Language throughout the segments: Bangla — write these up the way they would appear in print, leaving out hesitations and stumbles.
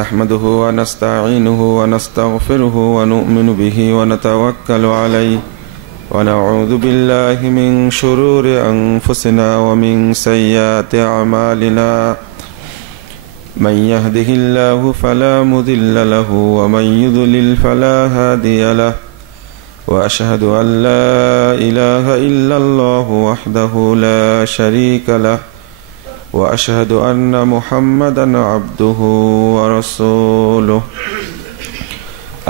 نحمده ونستعينه ونستغفره ونؤمن به ونتوكل عليه ونعوذ بالله من شرور أنفسنا ومن سيئات أعمالنا من يهده الله فلا مضل له ومن يضلل فلا هادي له وأشهد أن لا إله إلا الله وحده لا شريك له وأشهد أن محمدا عبده ورسوله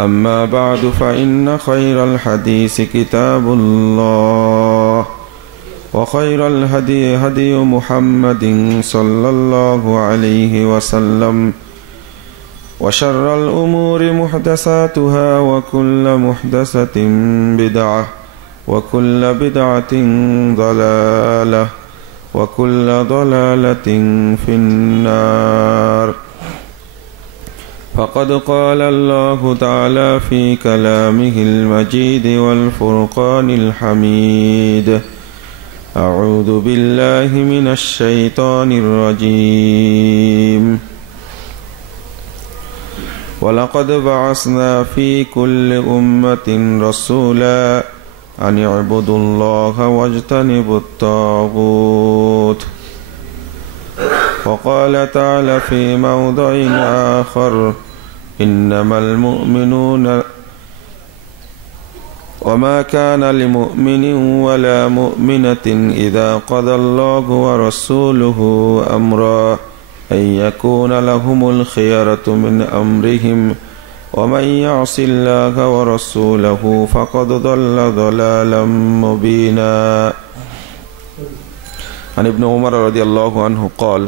أما بعد فإن خير الحديث كتاب الله وخير الهدي هدي محمد صلى الله عليه وسلم وشر الأمور محدثاتها وكل محدثة بدعة وكل بدعة ضلالة وكل ضلالة في النار فقد قال الله تعالى في كلامه المجيد والفرقان الحميد أعوذ بالله من الشيطان الرجيم ولقد بعثنا في كل أمة رسولا أن اعبدوا الله واجتنبوا الطاغوت وقال تعالى في موضع آخر إنما المؤمنون وما كان لمؤمن ولا مؤمنة إذا قضى الله ورسوله أمرا أن يكون لهم الخيرة من أمرهم ومن يعص الله ورسوله فقد ضل ضلالا مبينا عن ابن عمر رضي الله عنه قال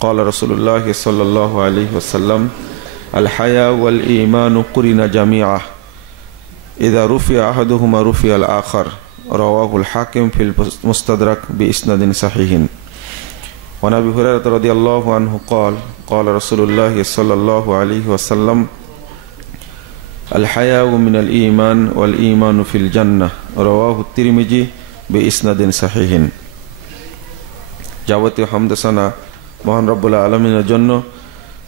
قال رسول الله صلى الله عليه وسلم الحياء والإيمان قرن جميعا إذا رفع أحدهما رفع الآخر رواه الحاكم في المستدرك بإسناد صحيح وعن أبي هريرة رضي الله عنه قال قال رسول الله صلى الله عليه وسلم الحياء من الإيمان والإيمان في الجنة رواه الترمذي بإسناد صحيح যাবতীয় হামদ সানা মহান রব্বুল আলামিনের জন্য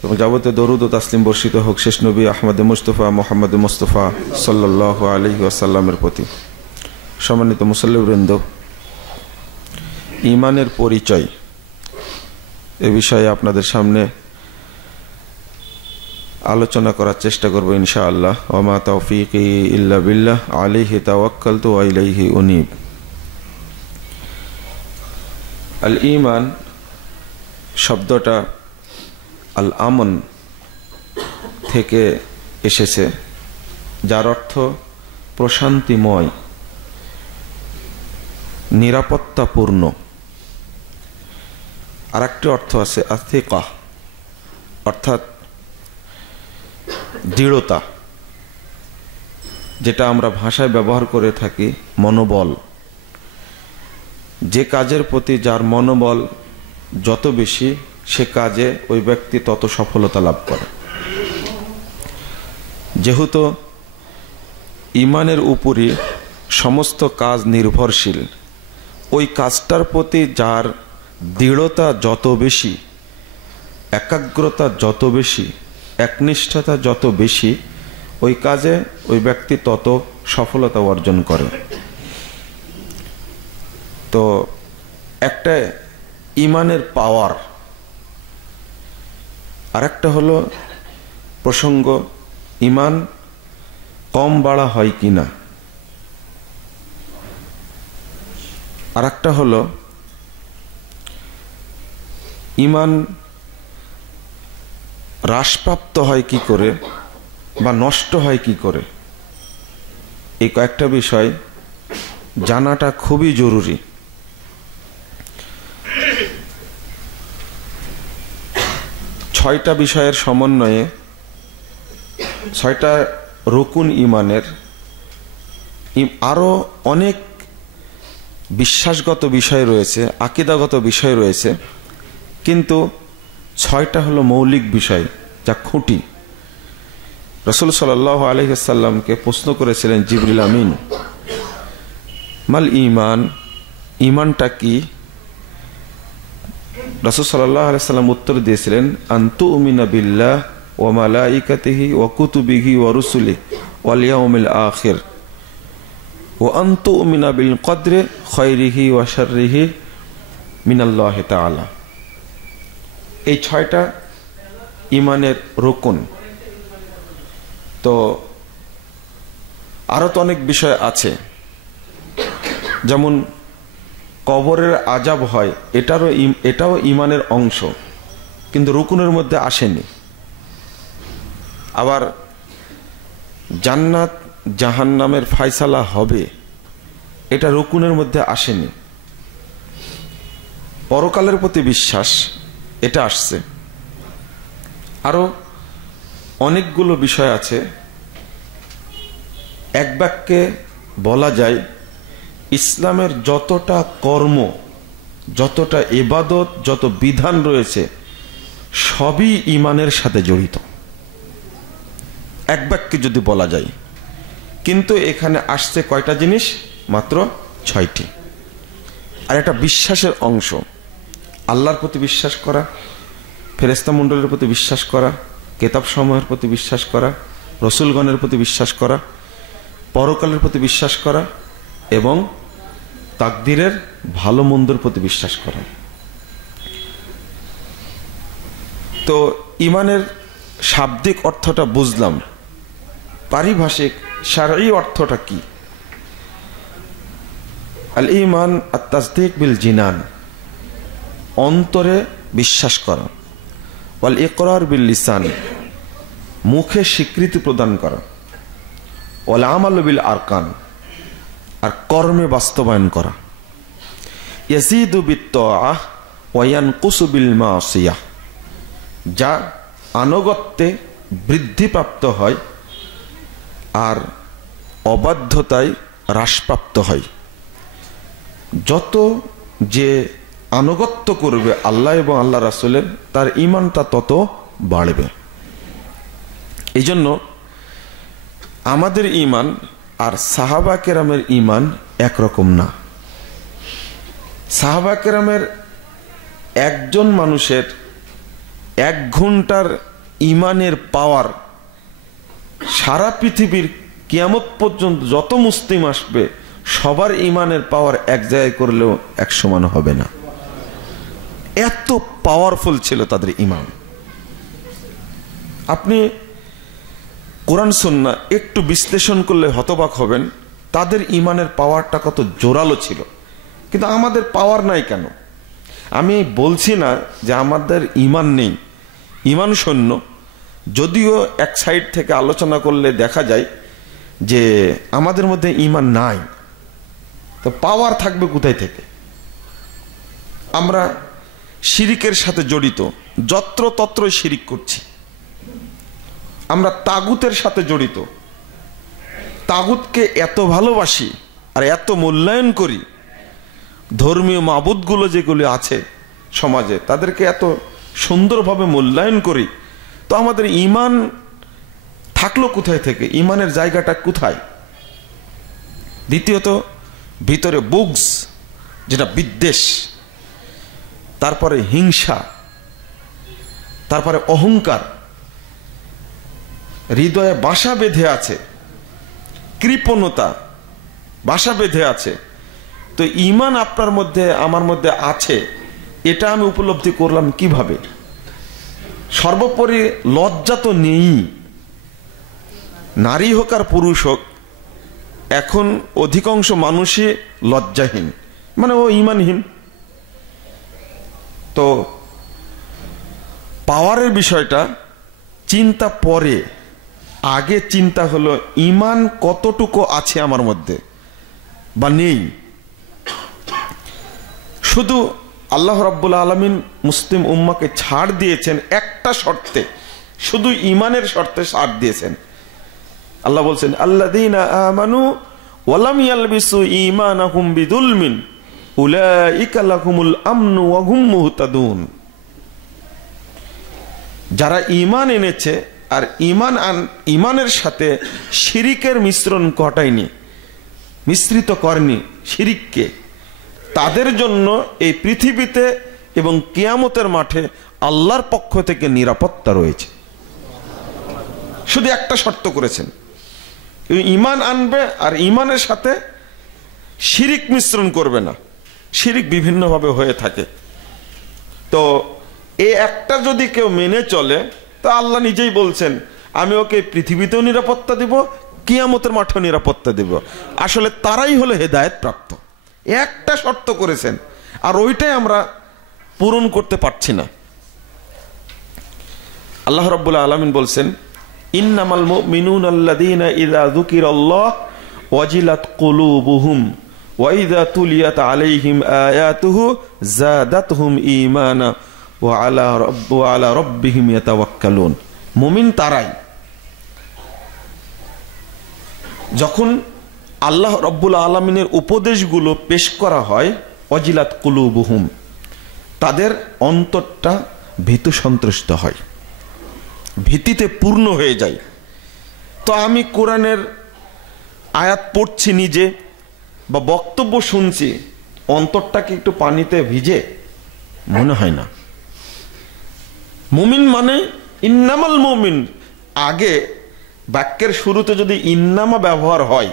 এবং যাবতীয় দরুদ ও তাসলিম বর্ষিত হোক শেষ নবী আহমদ মুস্তাফা মুহাম্মদ মুস্তাফা সাল্লাল্লাহু আলাইহি ওয়াসাল্লামের প্রতি। সম্মানিত মুসল্লিবৃন্দ, ঈমানের পরিচয় এ বিষয়ে আপনাদের সামনে আলোচনা করার চেষ্টা করব ইনশাআল্লাহ। ওয়া মা তাওফীকি ইল্লা বিল্লাহ আলাইহি তাওয়াক্কালতু ওয়া ইলাইহি উনীব। আল ঈমান শব্দটা আল আমন থেকে এসেছে, যার অর্থ প্রশান্তিময়, নিরাপত্তাপূর্ণ। আর একটি অর্থ আছে আথিকা, অর্থাৎ দৃঢ়তা, যেটা আমরা ভাষায় ব্যবহার করে থাকি মনোবল। যে কাজের প্রতি যার মনোবল যত বেশি, সে কাজে ওই ব্যক্তি তত সফলতা লাভ করে। যেহেতু ঈমানের উপরই সমস্ত কাজ নির্ভরশীল, ওই কাজটার প্রতি যার দৃঢ়তা যত বেশি, একাগ্রতা যত বেশি, একনিষ্ঠতা যত বেশি, ওই কাজে ওই ব্যক্তি তত সফলতা অর্জন করে। তো একটা ঈমানের পাওয়ার, আর একটা হলো প্রসঙ্গ ঈমান কম বাড়া হয় কিনা, আর একটা হলো ঈমান হ্রাসপ্রাপ্ত হয় কি করে বা নষ্ট হয় কি করে। এই কয়েকটা বিষয় জানাটা খুবই জরুরি। ছয়টা বিষয়ের সমন্বয়ে, ছয়টা রুকুন ঈমানের, আরো অনেক বিশ্বাসগত বিষয় রয়েছে, আকীদাগত বিষয় রয়েছে, কিন্তু ছয়টা হলো মৌলিক বিষয়, যা খুঁটি। রাসূল সাল্লাল্লাহু আলাইহি ওয়াসাল্লামকে প্রশ্ন করেছিলেন জিবরিল আমিন, মাল ঈমান, ঈমানটা কি? রাসূল সাল্লাল্লাহু আলাইহি ওয়াসাল্লাম উত্তর দিয়েছিলেন, আনতুমিনা বিল্লাহ ওয়া মালাইকাতিহি ওয়া কুতুবিহি ওয়া রুসুলিহি ওয়াল ইয়াউমিল আখির ওয়া আনতুমিনা বিল কদরি খায়রিহি ওয়া শাররিহি মিনাল্লাহি তাআলা। এই 6টা ইমানের রুকন। তো আরো তো অনেক বিষয় আছে, যেমন কবরের আযাব হয়, এটাও ইমানের অংশ, কিন্তু রুকুনের মধ্যে আসেনি। আবার জান্নাত জাহান্নামের ফয়সালা হবে, এটা রুকুনের মধ্যে আসেনি। পরকালের প্রতি বিশ্বাস, এটা আসছে। আরো অনেকগুলো বিষয় আছে। এক বাক্যে বলা যায় ইসলামের যতটা কর্ম, যতটা ইবাদত, যত বিধান রয়েছে সবই ইমানের সাথে জড়িত, এক বাক্যে যদি বলা যায়। কিন্তু এখানে আসছে কয়টা জিনিস? মাত্র 6টি। আর এটা বিশ্বাসের অংশ। আল্লাহর প্রতি বিশ্বাস করা, ফেরেশতা মণ্ডলীর প্রতি বিশ্বাস করা, কিতাব সমূহের প্রতি বিশ্বাস করা, রসুলগণের প্রতি বিশ্বাস করা, পরকালের প্রতি বিশ্বাস করা এবং তাকদীরের ভালো মন্দের প্রতি বিশ্বাস করা। তো ইমানের শাব্দিক অর্থটা বুঝলাম, পারিভাষিক শারঈ অর্থটা কি? আল ঈমান আত-তাসদীক বিল জিনান, অন্তরে বিশ্বাস করা, ওয়াল ইকরার বিল লিসান, মুখে স্বীকৃতি প্রদান করা, ওয়াল আমালু বিল আরকান, আর কর্মে বাস্তবায়ন করা। ইয়াজিদু বিত-তাআহ ওয়া ইয়ানকুসু বিল মাসিয়াহ, যা আনুগত্যে বৃদ্ধিপ্রাপ্ত হয় আর অবাধ্যতায় হ্রাসপ্রাপ্ত হয়। যত যে আনুগত্য করবে আল্লাহ এবং আল্লাহ রাসূলের, তার ঈমানটা তত বাড়বে। এই জন্য আমাদের ঈমান আর সাহাবা কেরামের ঈমান একরকম না। সাহাবা কেরামের একজন মানুষের 1 ঘন্টার ঈমানের পাওয়ার সারা পৃথিবীর কিয়ামত পর্যন্ত যত মুসলিম আসবে সবার ঈমানের পাওয়ার এক জায়গায় করলেও এক সমান হবে না। এত পাওয়ারফুল ছিল তাদের ঈমান। আপনি কোরআন সুন্নাহ একটু বিশ্লেষণ করলে হতবাক হবেন, তাদের ঈমানের পাওয়ারটা কত জোরালো ছিল। কিন্তু আমাদের পাওয়ার নাই কেন? আমি বলছি না যে আমাদের ঈমান নেই, ঈমান শূন্য। যদিও এক সাইড থেকে আলোচনা করলে দেখা যায় যে আমাদের মধ্যে ঈমান নাই, তো পাওয়ার থাকবে কোথায় থেকে? আমরা শিরিকের সাথে জড়িত, যত্রতত্র শিরিক করছি। আমরা তাগুতের সাথে জড়িত, তাগুতকে এত ভালোবাসি আর এত মূল্যায়ন করি। ধর্মীয় মাবুদগুলো যেগুলি আছে সমাজে, তাদেরকে এত সুন্দরভাবে মূল্যায়ন করি, তো আমাদের ঈমান থাকলো কোথায় থেকে? ঈমানের জায়গাটা কোথায়? দ্বিতীয়ত, ভিতরে বুগস, যেটা বিদ্বেষ, তারপরে হিংসা, তারপরে অহংকার, হৃদয়ে বাসা বেঁধে আছে, কৃপণতা বাসা বেঁধে আছে। তো ঈমান আপনার মধ্যে আমার মধ্যে আছে, এটা আমি উপলব্ধি করলাম কিভাবে? সর্বোপরি লজ্জা তো নেই, নারী হোক আর পুরুষ হোক। এখন অধিকাংশ মানুষই লজ্জাহীন, মানে ও ঈমানহীন। তো পাওয়ারের বিষয়টা চিন্তা পরে, আগে চিন্তা হলো ঈমান কতটুকু আছে আমার মধ্যে বা নেই। শুধু আল্লাহ রাব্বুল আলামিন মুসলিম উম্মাকে ছাড় দিয়েছেন একটা শর্তে, শুধু ঈমানের শর্তে ছাড় দিয়েছেন। আল্লাহ বলছেন, আল্লাযীনা আমানু ওয়া লাম ইয়ালবিসু ঈমানাহুম বিযুলমিন উলাইকা লাহুমুল আমনু ওয়া হুম মুহতাদুন। যারা ঈমান এনেছে আর ঈমানের সাথে শিরিকের মিশ্রণ ঘটায়নি, মিশ্রিত করেনি শিরিককে, তাদের জন্য এই পৃথিবীতে এবং কিয়ামতের মাঠে আল্লাহর পক্ষ থেকে নিরাপত্তা রয়েছে। শুধু একটা শর্ত করেছেন, ঈমান আনবে আর ঈমানের সাথে শিরিক মিশ্রণ করবে না। শিরিক বিভিন্নভাবে হয়ে থাকে, তো এই একটা যদি কেউ মেনে চলে তো আল্লাহ নিজেই বলছেন আমি ওকে পৃথিবীতেও নিরাপত্তা দিব, কিয়ামতের মাঠেও নিরাপত্তা দিব। আসলে তারাই হলো হেদায়েত প্রাপ্ত। একটা শর্ত করেছেন, আর ওইটাই আমরা পূরণ করতে পারছি না। আল্লাহ রাব্বুল আলামিন বলছেন ইন্নামাল মুমিনুনা আল্লাযীনা ইযা যুকিরাল্লাহ ওয়াজিলাত কুলুবুহুম ওয়া ইযা তুলিয়াত আলাইহিম আয়াতুহু যাদাতহুম ঈমানা ওয়া আলা রাব্বিহিম ইয়াতাওয়াক্কালুন। মুমিন তারাই যখন আল্লাহ রাব্বুল আলামিনের উপদেশগুলো পেশ করা হয়, ওয়াজিলাত কুলুবুহুম, তাদের অন্তরটা ভীতু সন্ত্রস্ত হয়, ভীতিতে পূর্ণ হয়ে যায়। তো আমি কোরআনের আয়াত পড়ছি নিজে বা বক্তব্য শুনছি, অন্তরটাকে একটু পানিতে ভিজে? মনে হয় না। মুমিন মানে ইন্নামাল মুমিন, আগে বাক্যের শুরুতে যদি ইন্নামা ব্যবহার হয়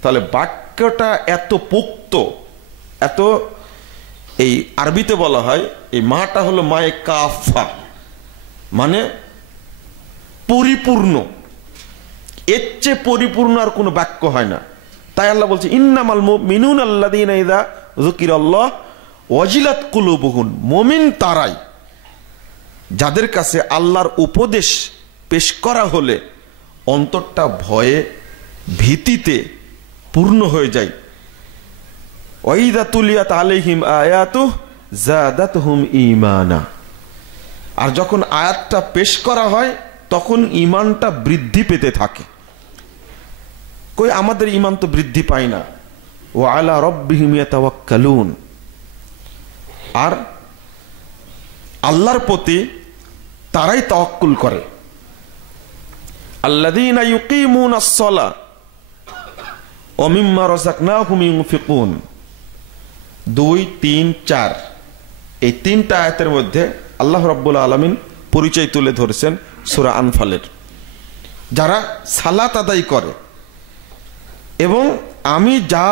তাহলে বাক্যটা এত পোক্ত, এত, এই আরবিতে বলা হয় এই মাটা হলো মায়ে কাফা, মানে পরিপূর্ণ। এর চেয়ে পরিপূর্ণ আর কোনো বাক্য হয় না। তাই আল্লাহ বলছে ইন্নামাল মুমিনুনা আল্লাযীনা ইযা যুকিরাল্লাহ ওয়াজিলাত কুলুবুহুম। মুমিন তারাই যাদের কাছে আল্লাহর উপদেশ পেশ করা হলে অন্তরটা ভয়ে ভীতিতে পূর্ণ হয়ে যায়। ওয়া ইযা তুলিয়াত আলাইহিম আয়াতুহু যাদাতহুম ঈমানা, আর যখন আয়াতটা পেশ করা হয় তখন ঈমানটা বৃদ্ধি পেতে থাকে। কই আমাদের ঈমান তো বৃদ্ধি পায় না। ওয়া আলা রাব্বিহিম ইয়াতাওয়াক্কালুন, আর আল্লাহর প্রতি তারাই তাওয়াক্কুল করে। আল্লাযীনা ইউকিমুনাস সালাহ ওয়া মিম্মা রাযাকনাহুম ইউনফিকুন। 2, 3, 4 এই তিনটা আয়াতের মধ্যে আল্লাহ রাব্বুল আলামিন পরিচয় তুলে ধরেছেন সূরা আনফালের। যারা সালাত আদায় করে এবং আমি যা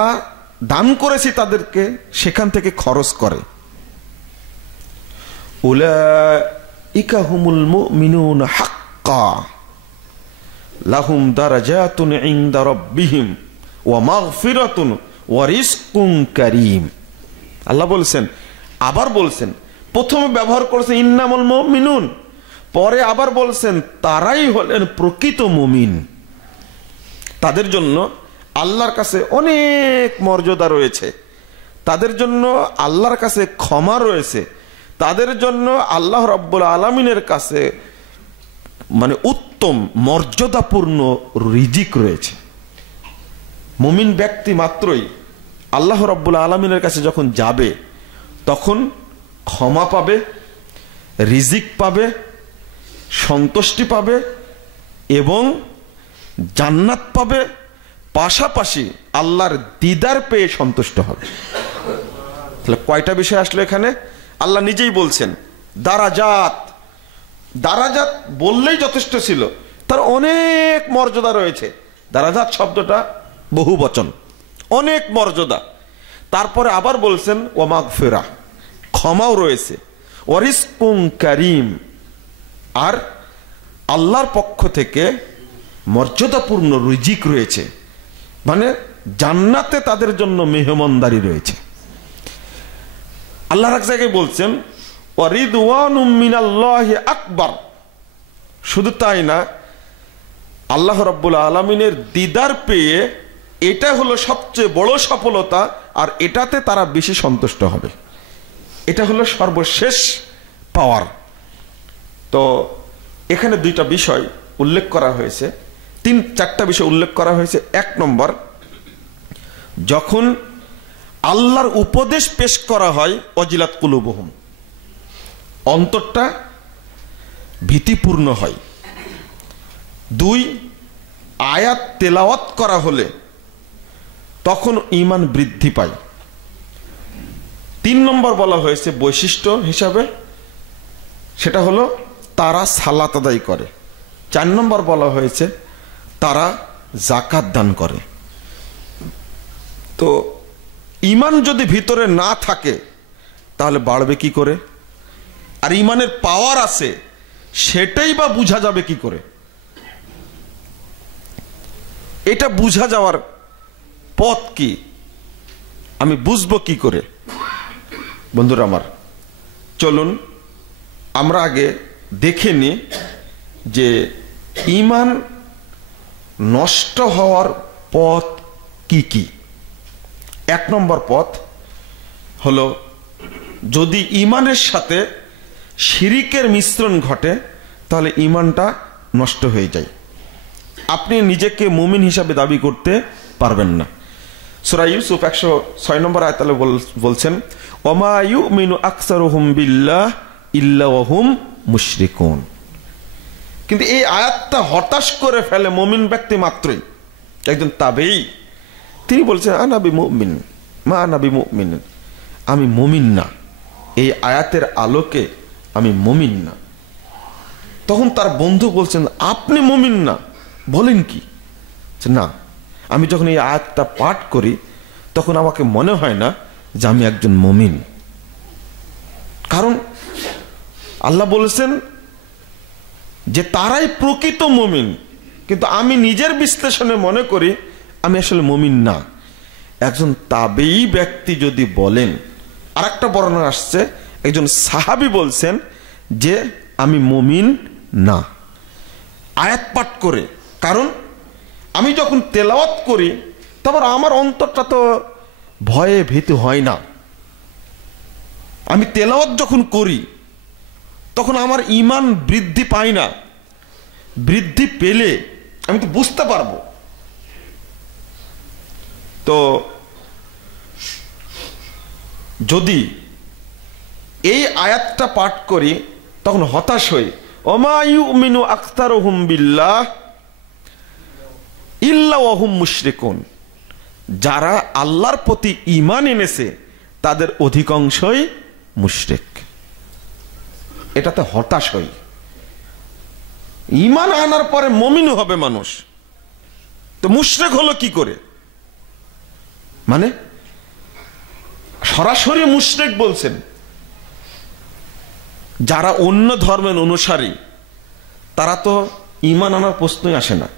দান করেছি তাদেরকে সেখান থেকে খরচ করে, উলাইকা হুমুল মুমিনুনা হাক্কা লাহুম দারাজাতুন ইনদা রাব্বিহিম ওয়া মাগফিরাতুন ওয়া রিজকুন কারীম। আল্লাহ বলছেন, আবার বলছেন, প্রথমে ব্যবহার করেছেন ইন্নামাল মুমিনুন, পরে আবার বলছেন তারাই হলেন প্রকৃত মুমিন। তাদের জন্য আল্লাহর কাছে অনেক মর্যাদা রয়েছে, তাদের জন্য আল্লাহর কাছে ক্ষমা রয়েছে, তাদের জন্য আল্লাহ রাব্বুল আলামিনের কাছে মানে উত্তম মর্যাদাপূর্ণ রিজিক রয়েছে। মুমিন ব্যক্তি মাত্রই আল্লাহ রাব্বুল আলামিনের কাছে যখন যাবে তখন ক্ষমা পাবে, রিজিক পাবে, সন্তুষ্টি পাবে এবং জান্নাত পাবে, পাশাপাশি আল্লাহর দিদার পেয়ে সন্তুষ্ট হবে। তাহলে কয়টা বিষয় আসলো এখানে? আল্লাহ নিজেই বলছেন দারাজাত। দারাজাত বললেই যথেষ্ট ছিল, তার অনেক মর্যাদা রয়েছে। দারাজাত শব্দটা বহু বচন, অনেক মর্যাদা। তারপরে আবার বলছেন ওয়া মাগফিরা, ক্ষমাও রয়েছে, ওয়া রিজকুন কারীম, আর আল্লাহর পক্ষ থেকে মর্যাদাপূর্ণ রিজিক রয়েছে, মানে জান্নাতে তাদের জন্য মেহমানদারি রয়েছে। আল্লাহ এক জায়গায় বলছেন ওয়া রিদওয়ানুম মিনাল্লাহি আকবার। শুধু তাই না, আল্লাহ রাব্বুল আলামিনের দিদার পেয়ে এটা হলো সবচেয়ে বড় সফলতা, আর এটাতে তারা বেশি সন্তুষ্ট হবে। এটা হলো সর্বশেষ পাওয়ার। তো এখানে দুইটা বিষয় উল্লেখ করা হয়েছে, 3-4টা বিষয় উল্লেখ করা হয়েছে। 1 নম্বর, যখন আল্লাহর উপদেশ পেশ করা হয় ওয়াজিলাত কুলুবুহুম, অন্তরটা ভীতিপূর্ণ হয়। 2, আয়াত তেলাওয়াত করা হলে তখন ঈমান বৃদ্ধি পায়। 3 নম্বর বলা হয়েছে বৈশিষ্ট্য হিসাবে, সেটা হলো তারা সালাত আদায় করে। 4 নম্বর বলা হয়েছে তারা যাকাত দান করে। তো ঈমান যদি ভিতরে না থাকে তাহলে বাড়বে কি করে? আর ঈমানের পাওয়ার আছে সেটাই বা বোঝা যাবে কি করে? এটা বোঝা যাওয়ার পথ কি, আমি বুঝবো কি করে? বন্ধুরা আমার, চলুন আমরা আগে দেখে নিই যে ঈমান নষ্ট হওয়ার পথ কি কি। 1 নম্বর পথ হলো, যদি ঈমানের সাথে শিরিকের মিশ্রণ ঘটে তাহলে ঈমানটা নষ্ট হয়ে যায়, আপনি নিজেকে মুমিন হিসাবে দাবি করতে পারবেন না। সূরা ইউসুফ 106 নম্বর আয়াতে বলছেন, ওমা ইউমিনু আকসারুহুম বিল্লাহ ইল্লা ওয়া হুম মুশরিকুন। কিন্তু এই আয়াতটা হতাশ করে ফেলে মুমিন ব্যক্তি মাত্রই। একজন তাবেঈ তিনি বলছেন, আনা বিমুমিন মা আনা বিমুমিন, আমি মুমিন না, এই আয়াতের আলোকে আমি মুমিন না। তখন তার বন্ধু বলছেন, আপনি মুমিন না, বলেন কি? না, আমি যখন এই আয়াতটা পাঠ করি তখন আমাকে মনে হয় না যে আমি একজন মুমিন। কারণ আল্লাহ বলেছেন যে তারাই প্রকৃত মুমিন, কিন্তু আমি নিজের বিশ্লেষণে মনে করি আমি আসলে মুমিন না। একজন তাবেঈ ব্যক্তি যদি বলেন, আর একটা বর্ণনা আসছে একজন সাহাবী বলছেন যে আমি মুমিন না, আয়াত পাঠ করে। কারণ আমি যখন তেলাওয়াত করি তারপর আমার অন্তরটা তো ভয়ে ভীতি হয় না। আমি তেলাওয়াত যখন করি তখন আমার ঈমান বৃদ্ধি পায় না, বৃদ্ধি পেলে আমি তো বুঝতে পারবো। তো যদি এই আয়াতটা পাঠ করি তখন হতাশ হই, ওমা ইউমিনু আকসারুহুম বিল্লাহ ইল্লা ওয়া হুম মুশরিকুন, যারা আল্লাহর প্রতি ঈমান এনেছে তাদের অধিকাংশই মুশরিক। এটাতে হতাশ হই। ঈমান আনার পরে মুমিন হবে মানুষ, তো মুশরিক হলো কি করে? মানে সরাসরি মুশরিক বলছেন যারা অন্য ধর্মের অনুসারী, তারা তো ঈমান আনার প্রশ্নই আসে না,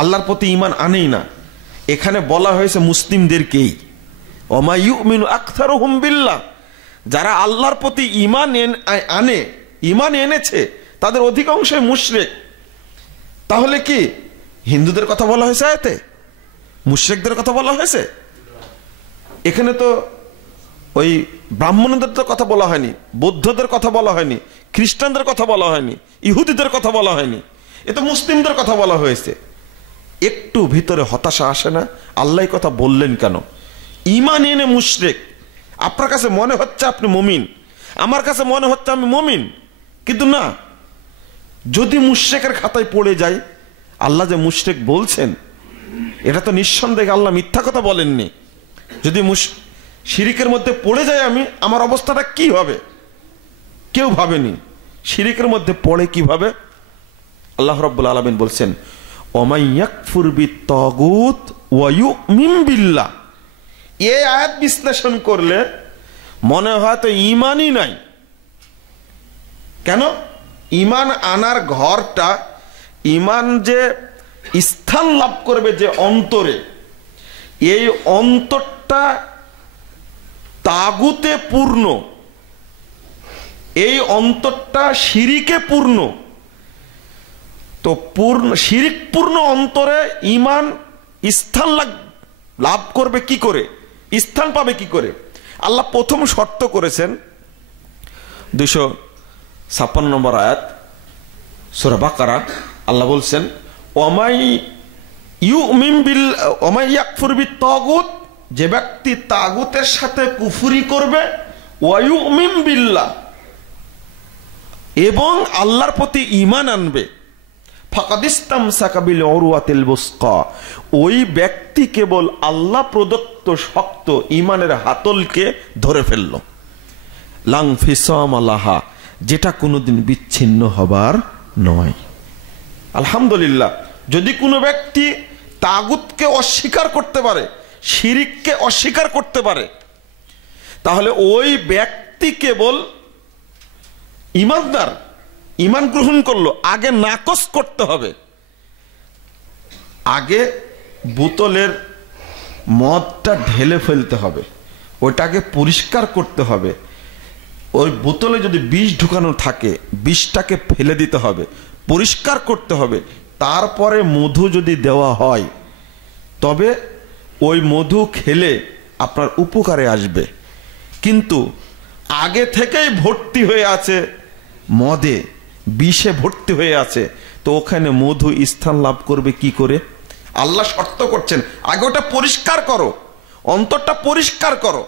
আল্লাহর প্রতি ঈমান আনেই না। এখানে বলা হয়েছে মুসলিমদেরকেই, ওমা ইউমিনু আকসারুহুম বিল্লাহ, যারা আল্লাহর প্রতি ঈমান আনে, ঈমান এনেছে তাদের অধিকাংশই মুশরিক। তাহলে কি হিন্দুদের কথা বলা হয়েছে আয়াতে? মুশরিকদের কথা বলা হয়েছে? এখানে তো ওই ব্রাহ্মণদের তো কথা বলা হয়নি, বৌদ্ধদের কথা বলা হয়নি, খ্রিস্টানদের কথা বলা হয়নি, ইহুদিদের কথা বলা হয়নি, এ তো মুসলিমদের কথা বলা হয়েছে। একটু ভিতরে হতাশা আসে না? আল্লাহ কথা বললেন কেন? ঈমান এনে মুশরিক। আপনার কাছে মনে হচ্ছে আপনি মুমিন, আমার কাছে মনে হচ্ছে আমি মুমিন, কিন্তু না। যদি মুশরিকের খাতায় পড়ে যায়, আল্লাহ যে মুশরিক বলছেন এটা তো নিঃসন্দেহে আল্লাহ মিথ্যা কথা বলেননি। যদি শিরিকের মধ্যে পড়ে যায় আমি, আমার অবস্থাটা কি হবে? কেউ ভাবেনি। শিরিকের মধ্যে পড়ে কিভাবে? আল্লাহ রাব্বুল আলামিন বলছেন, ওমাই ইয়াকফুর বিত্তাগুত ওয়া ইউমিন বিল্লাহ। এই আয়াত বিশ্লেষণ করলে মনে হয় তো ঈমানই নাই। কেন? ঈমান আনার ঘরটা, ঈমান যে স্থান লাভ করবে যে অন্তরে, এই অন্তরটা তাগুতে পূর্ণ, এই অন্তরটা শিরিকে পূর্ণ। তো পূর্ণ শিরিক পূর্ণ অন্তরে ঈমান স্থান লাভ করবে কি করে, স্থান পাবে কি করে? আল্লাহ প্রথম শর্ত করেছেন 256 নম্বর আয়াত সূরা বাকারা। আল্লাহ বলছেন, ওমাই ইউমিন বিল ওমাই ইয়াকফুর বিত্তাগুত, যে ব্যক্তি তাগুতের সাথে কুফরি করবে, ওয়া ইউমিন বিল্লাহ, এবং আল্লাহর প্রতি ঈমান আনবে, ফাকাদিস্তামসাকা বিল উরওয়াতিল বুসকা, ওই ব্যক্তি কেবল আল্লাহ প্রদত্ত শক্ত ঈমানের হাতলকে ধরে ফেলল। লাং ফিসাম লাহা, যেটা কোনোদিন বিচ্ছিন্ন হবার নয়। আলহামদুলিল্লাহ, যদি কোনো ব্যক্তি তাগুতকে অস্বীকার করতে পারে, শিরিককে অস্বীকার করতে পারে, তাহলে ওই ব্যক্তি কেবল ঈমানদার, ঈমান গ্রহণ করলো। আগে নাকচ করতে হবে, আগে বোতলের মদটা ঢেলে ফেলতে হবে, ওইটাকে পরিষ্কার করতে হবে। ওই বোতলে যদি বিষ ঢুকানো থাকে, বিষটাকে ফেলে দিতে হবে, পরিষ্কার করতে হবে। তারপরে মধু যদি দেওয়া হয়, তবে ওই মধু খেলে আপনার উপকারে আসবে। কিন্তু আগে থেকেই ভর্তি হয়ে আছে মদে, বিষে ভর্তি হয়ে আছে, তো ওখানে মধু স্থান লাভ করবে কি করে? আল্লাহ শর্ত করছেন আগে ওটা পরিষ্কার করো, অন্তরটা পরিষ্কার করো।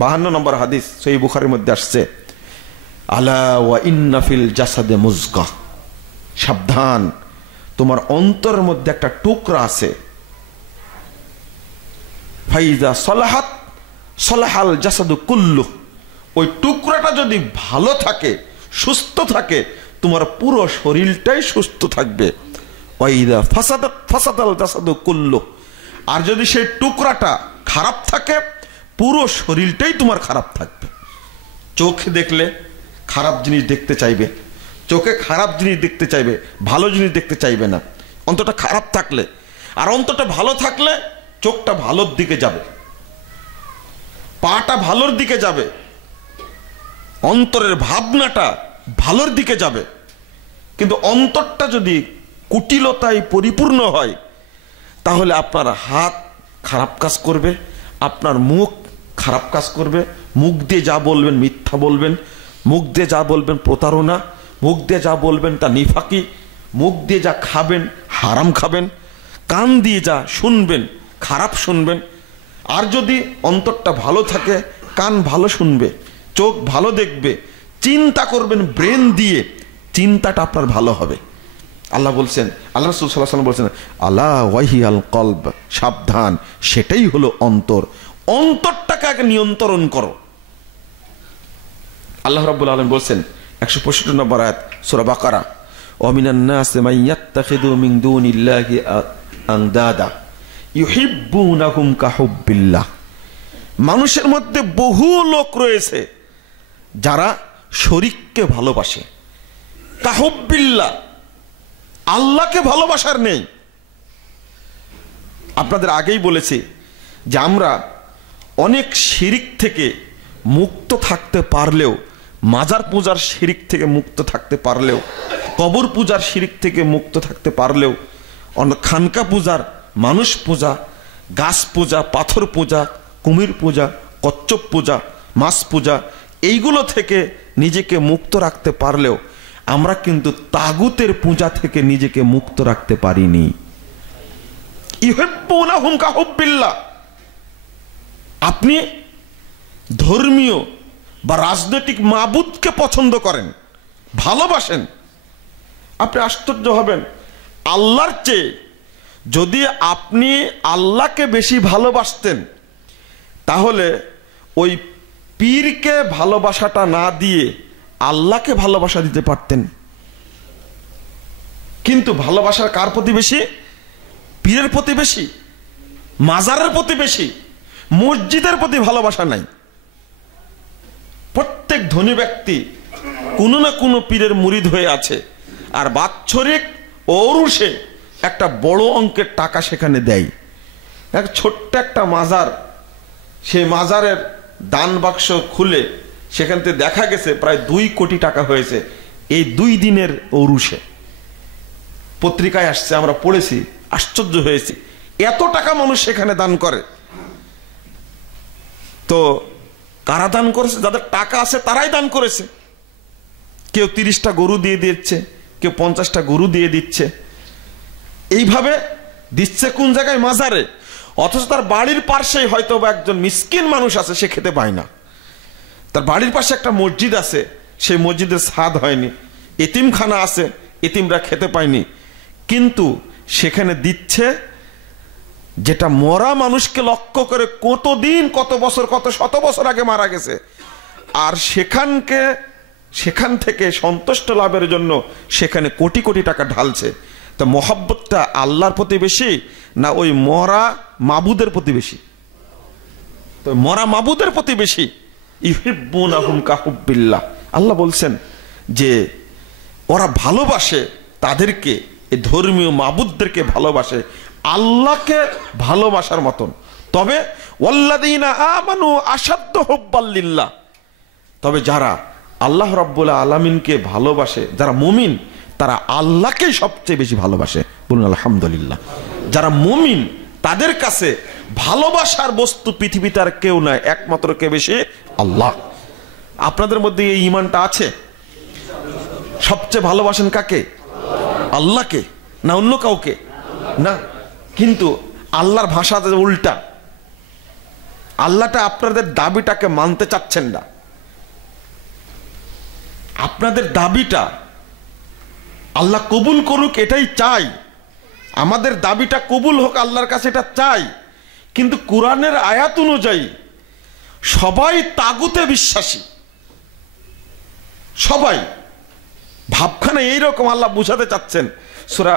52 নম্বর হাদিস সহিহ বুখারীর মধ্যে আসছে, আলা ওয়া ইন্না ফিল জাসাদে মুজগা, সাবধান, তোমার অন্তরের মধ্যে একটা টুকরা আছে। ফাইজা সলাহাত সলাহাল জাসাদু কুল্লু, ওই টুকরাটা যদি ভালো থাকে, সুস্থ থাকে, তোমার পুরো শরীরটাই সুস্থ থাকবে। ওয়াইদা ফাসাদাত ফাসাদাল জাসাদু কুল্লু, আর যদি সেই টুকরাটা খারাপ থাকে, পুরো শরীরটাই তোমার খারাপ থাকবে। চোখ দেখলে খারাপ জিনিস দেখতে চাইবে, চোখে খারাপ জিনিস দেখতে চাইবে, ভালো জিনিস দেখতে চাইবে না। অন্তরটা খারাপ থাকলে, আর অন্তরটা ভালো থাকলে চোখটা ভালোর দিকে যাবে, পাটা ভালোর দিকে যাবে, অন্তরের ভাবনাটা ভালোর দিকে যাবে। কিন্তু অন্তরটা যদি কুটিলতায় পরিপূর্ণ হয়, তাহলে আপনার হাত খারাপ কাজ করবে, আপনার মুখ খারাপ কাজ করবে, মুখ দিয়ে যা বলবেন মিথ্যা বলবেন, মুখ দিয়ে যা বলবেন প্রতারণা, মুখ দিয়ে যা বলবেন তা নিফাকি, মুখ দিয়ে যা খাবেন হারাম খাবেন, কান দিয়ে যা শুনবেন খারাপ শুনবেন। আর যদি অন্তরটা ভালো থাকে, কান ভালো শুনবে, চোখ ভালো দেখবে, চিন্তা করবেন ব্রেন দিয়ে, চিন্তাটা আপনার ভালো হবে। আল্লাহ বলছেন, আল্লাহ রাসূল সাল্লাল্লাহু আলাইহি ওয়াসাল্লাম বলছেন, আলা ওয়াহিয়াল কলব, সাবধান, সেটাই হলো অন্তর। অন্তরটাকে আগে নিয়ন্ত্রণ করো। আল্লাহ রাব্বুল আলামিন বলছেন 165 নম্বর আয়াত সূরা বাকারা, ওয়া মিনান নাসি মান ইয়াত্তাখিযু মিন দুনিল্লাহি আনদাদা ইউহিব্বুনাহুম কাহুব্বিল্লাহ, মানুষের মধ্যে বহু লোক রয়েছে যারা শরীককে ভালোবাসে। কাহুব্বিল্লাহ, আল্লাহকে ভালোবাসার নেই। আপনাদের আগেই বলেছি যে আমরা অনেক শিরিক থেকে মুক্ত থাকতে পারলেও, মাজার পূজার শিরিক থেকে মুক্ত থাকতে পারলেও, কবর পূজার শিরিক থেকে মুক্ত থাকতে পারলেও, খানকা পূজার, মানুষ পূজা, গাছ পূজা, পাথর পূজা, কুমির পূজা, কচ্ছপ পূজা, মাছ পূজা, এইগুলো থেকে নিজেকে মুক্ত রাখতে পারলেও আমরা কিন্তু তাগুতের পূজা থেকে নিজেকে মুক্ত রাখতে পারিনি। ইউহিব্বুনাহুম কাহুব্বিল্লাহ, আপনি ধর্মীয় বা রাজনৈতিক মাবুদকে পছন্দ করেন, ভালোবাসেন, আপনি আশ্চর্য হবেন, আল্লাহর চেয়ে যদি আপনি আল্লাহকে বেশি ভালোবাসতেন, তাহলে ওই পীরকে ভালোবাসাটা না দিয়ে আল্লাহকে ভালোবাসা দিতে পারতেন। কিন্তু ভালোবাসার কার প্রতি বেশি? পীরের প্রতি বেশি, মাজারের প্রতি বেশি, মসজিদের প্রতি ভালোবাসা নাই। প্রত্যেক ধনী ব্যক্তি কোনো না কোনো পীরের মুরিদ হয়ে আছে, আর বাৎসরিক ঔরুসে একটা বড় অঙ্কের টাকা সেখানে দেয়। এক ছোট্ট একটা মাজার, সেই মাজারের দান বাক্স খুলে সেখান থেকে দেখা গেছে প্রায় 2 কোটি টাকা হয়েছে এই 2 দিনের ঔরুসে। পত্রিকায় আসছে, আমরা পড়েছি, আশ্চর্য হয়েছি, এত টাকা মানুষ সেখানে দান করে। তো কারা দান করেছে? যাদের টাকা আছে তারাই দান করেছে। কেউ 30টা গরু দিয়ে দিচ্ছে, কেউ 50টা গরু দিয়ে দিচ্ছে, এইভাবে দিচ্ছে। কোন জায়গায়? মাজারে। অথচ তার বাড়ির পাশেই হয়তো বা একজন মিসকিন মানুষ আছে, সে খেতে পায় না। তার বাড়ির পাশে একটা মসজিদ আছে, সেই মসজিদের ছাদ হয়নি। এতিমখানা আছে, এতিমরা খেতে পায়নি, কিন্তু সেখানে দিচ্ছে যেটা মরা মানুষকে লক্ষ্য করে কতদিন, কত বছর, কত শত বছর আগে মারা গেছে, আর সেখান থেকে সন্তুষ্ট লাভের জন্য সেখানে কোটি কোটি টাকা ঢালছে। তো মোহাব্বতটা আল্লাহর প্রতি বেশি না ওই মরা মাবুদের প্রতি বেশি? তো মরা মাবুদের প্রতি বেশি। ইউহিব্বুনাহুম কাহুব্বিল্লাহ, আল্লাহ বলছেন যে ওরা ভালোবাসে তাদেরকে, এই ধর্মীয় মাবুদদেরকে ভালোবাসে আল্লাহকে ভালোবাসার মতন। তবে ওয়াল্লাযীনা আমানু আশাদ্দু হুব্বাল লিল্লাহ, তবে যারা আল্লাহ রাব্বুল আলামিনকে ভালোবাসে, যারা মুমিন, তারা আল্লাহকেই সবচেয়ে বেশি ভালোবাসে। বলুন আলহামদুলিল্লাহ। যারা মুমিন তাদের কাছে ভালোবাসার বস্তু পৃথিবীতে আর কেউ নাই, একমাত্র কে বেশি? আল্লাহ। আপনাদের মধ্যে এই ঈমানটা আছে? সবচেয়ে ভালোবাসেন কাকে? আল্লাহকে না অন্য কাউকে? না, কিন্তু আল্লাহর ভাষা উল্টা। আল্লাহটা আপনাদের দাবিটাকে মানতে চাচ্ছেন না। আপনাদের দাবিটা আল্লাহ কবুল করুক এটাই চাই, আমাদের দাবিটা কবুল হোক আল্লাহর কাছে এটা চাই, কিন্তু কোরআনের আয়াত অনুযায়ী সবাই তাগুতে বিশ্বাসী, সবাই। ভাবখানা এইরকম আল্লাহ বুঝাতে চাচ্ছেন। সূরা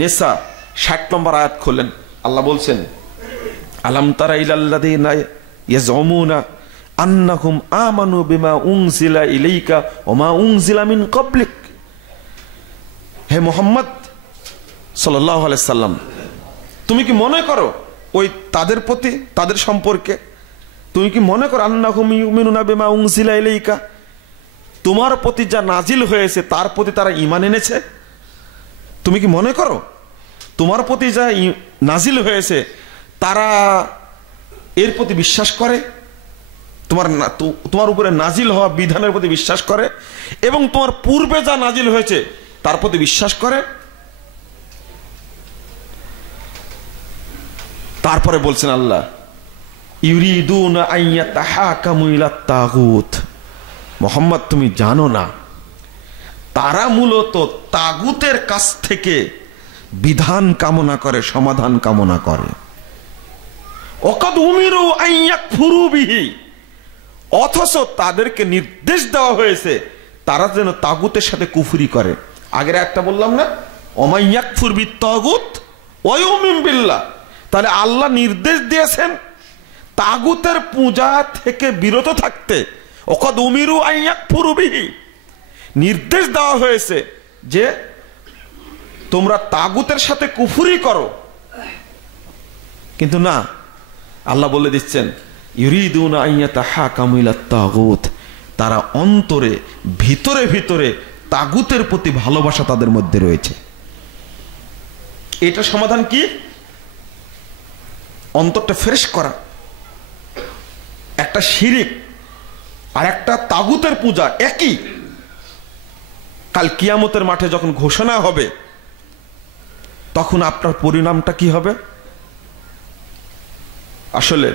নিসা 60 নম্বর আয়াত খোলেন, আল্লাহ বলছেন আলাম তারা ইলাল্লাযীনা ইয়াজউমুনা আন্নাহুম আমানু বিমা উনজিলা ইলাইকা ওয়া মা উনজিলা মিন ক্বাবলিক। হে মুহাম্মদ সাল্লাল্লাহু আলাইহি সাল্লাম, তুমি কি মনে করো ওই তাদের প্রতি, তাদের সম্পর্কে তুমি কি মনে করো আন্নাহুম ইউমিনুনা বিমা উনজিলা ইলাইকা, তোমার প্রতি যা নাজিল হয়েছে তার প্রতি তারা ঈমান এনেছে? তুমি কি মনে করো তোমার প্রতি যা নাজিল হয়েছে তারা এর প্রতি বিশ্বাস করে, তোমার উপরে নাজিল হওয়া বিধানের প্রতি বিশ্বাস করে, এবং তোমার পূর্বে যা নাজিল হয়েছে তার প্রতি বিশ্বাস করে? তারপরে বলছেন আল্লাহ ইউরিদুনা আইয়াতাহাকামু ইলাত তাগুত। মুহাম্মদ তুমি জানো না, তারা মূলত তাগুতের কাছ থেকে বিধান কামনা করে, সমাধান কামনা করে। ওয়াকাদ উমিরু আইয়াকফুরু বিহি, অথচ তাদেরকে নির্দেশ দেওয়া হয়েছে তারা যেন তাগুতের সাথে কুফরি করে। আগের একটা বললাম না, ওমাইয়াকফুর বিত্তাগুত ওয়া ইউমিন বিল্লাহ, তাহলে আল্লাহ নির্দেশ দিয়েছেন তাগুতের পূজা থেকে বিরত থাকতে। ওয়াকাদ উমিরু আইয়াকফুরু বিহি, নির্দেশ দেওয়া হয়েছে যে তোমরা তাগুতের সাথে কুফরি করো, কিন্তু না, আল্লাহ বলে দিচ্ছেন ইউরিদুনা আইয়াতাহাকামু ইলাত তাগুত, তারা অন্তরে ভিতরে ভিতরে তাগুতের প্রতি ভালোবাসা তাদের মধ্যে রয়েছে। এটা সমাধান কি? অন্তরটা ফ্রেশ করা। একটা শিরিক আর একটা তাগুতের পূজা একই। কাল কিয়ামতের মাঠে যখন ঘোষণা হবে তখন আপনার পরিণামটা কি হবে? আসলে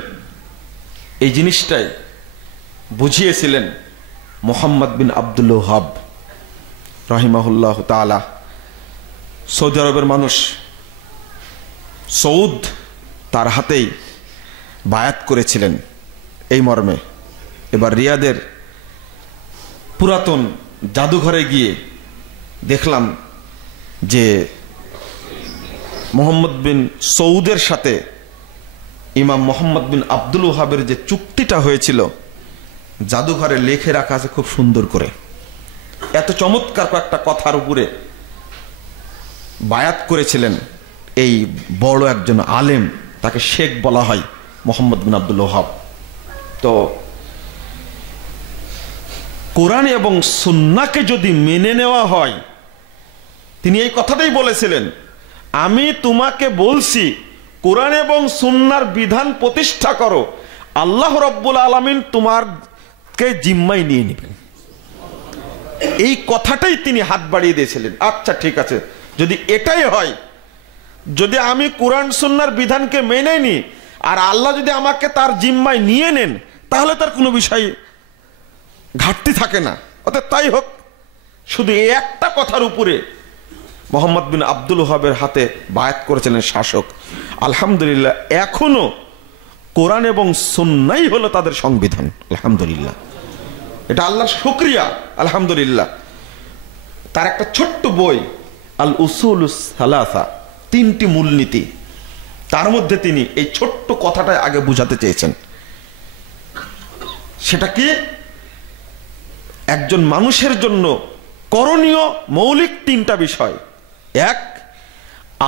এই জিনিসটাই বুঝিয়েছিলেন মুহাম্মদ বিন আব্দুল ওয়াহাব রাহিমাহুল্লাহ তাআলা। সৌদি আরবের মানুষ, সৌদ তার হাতেই বায়াত করেছিলেন এই মর্মে। এবার রিয়াদের পুরাতন জাদুঘরে গিয়ে দেখলাম যে মোহাম্মদ বিন সৌদের সাথে ইমাম মোহাম্মদ বিন আব্দুল ওয়াহাবের যে চুক্তিটা হয়েছিল জাদুঘরে লিখে রাখা আছে খুব সুন্দর করে। এত চমৎকার কয়েকটা কথার উপরে বায়াত করেছিলেন এই বড় একজন আলেম, তাকে শেখ বলা হয়, মোহাম্মদ বিন আব্দুল ওয়াহাব। তো কোরআন এবং সুন্নাহকে যদি মেনে নেওয়া হয়, তিনি এই কথাটাই বলেছিলেন, আমি তোমাকে বলছি কোরআন এবং সুন্নাহর বিধান প্রতিষ্ঠা করো, আল্লাহ রাব্বুল আলামিন তোমারকে জিম্মায় নিয়ে নেবেন। এই কথাটাই তিনি হাত বাড়িয়ে দিয়েছিলেন। আচ্ছা ঠিক আছে, যদি এটাই হয়, যদি আমি কোরআন সুন্নাহর বিধানকে মেনে নিই আর আল্লাহ যদি আমাকে তার জিম্মায় নিয়ে নেন, তাহলে তার কোনো বিষয় ঘাটতি থাকে না, অর্থাৎ তাই হোক। শুধু এই একটা কথার উপরে মোহাম্মদ বিন আব্দুল ওয়াহাবের হাতে বায়াত করেছিলেন শাসক। আলহামদুলিল্লাহ, এখনো কোরআন এবং সুন্নাহ হলো তাদের সংবিধান। আলহামদুলিল্লাহ, এটা আল্লাহর শুকরিয়া। আলহামদুলিল্লাহ, তার একটা ছোট্ট বই আল উসুলুস সালাসা, 3টি মূলনীতি, তার মধ্যে তিনি এই ছোট্ট কথাটা আগে বুঝাতে চেয়েছেন। সেটা কি? একজন মানুষের জন্য করণীয় মৌলিক 3টা বিষয়। এক,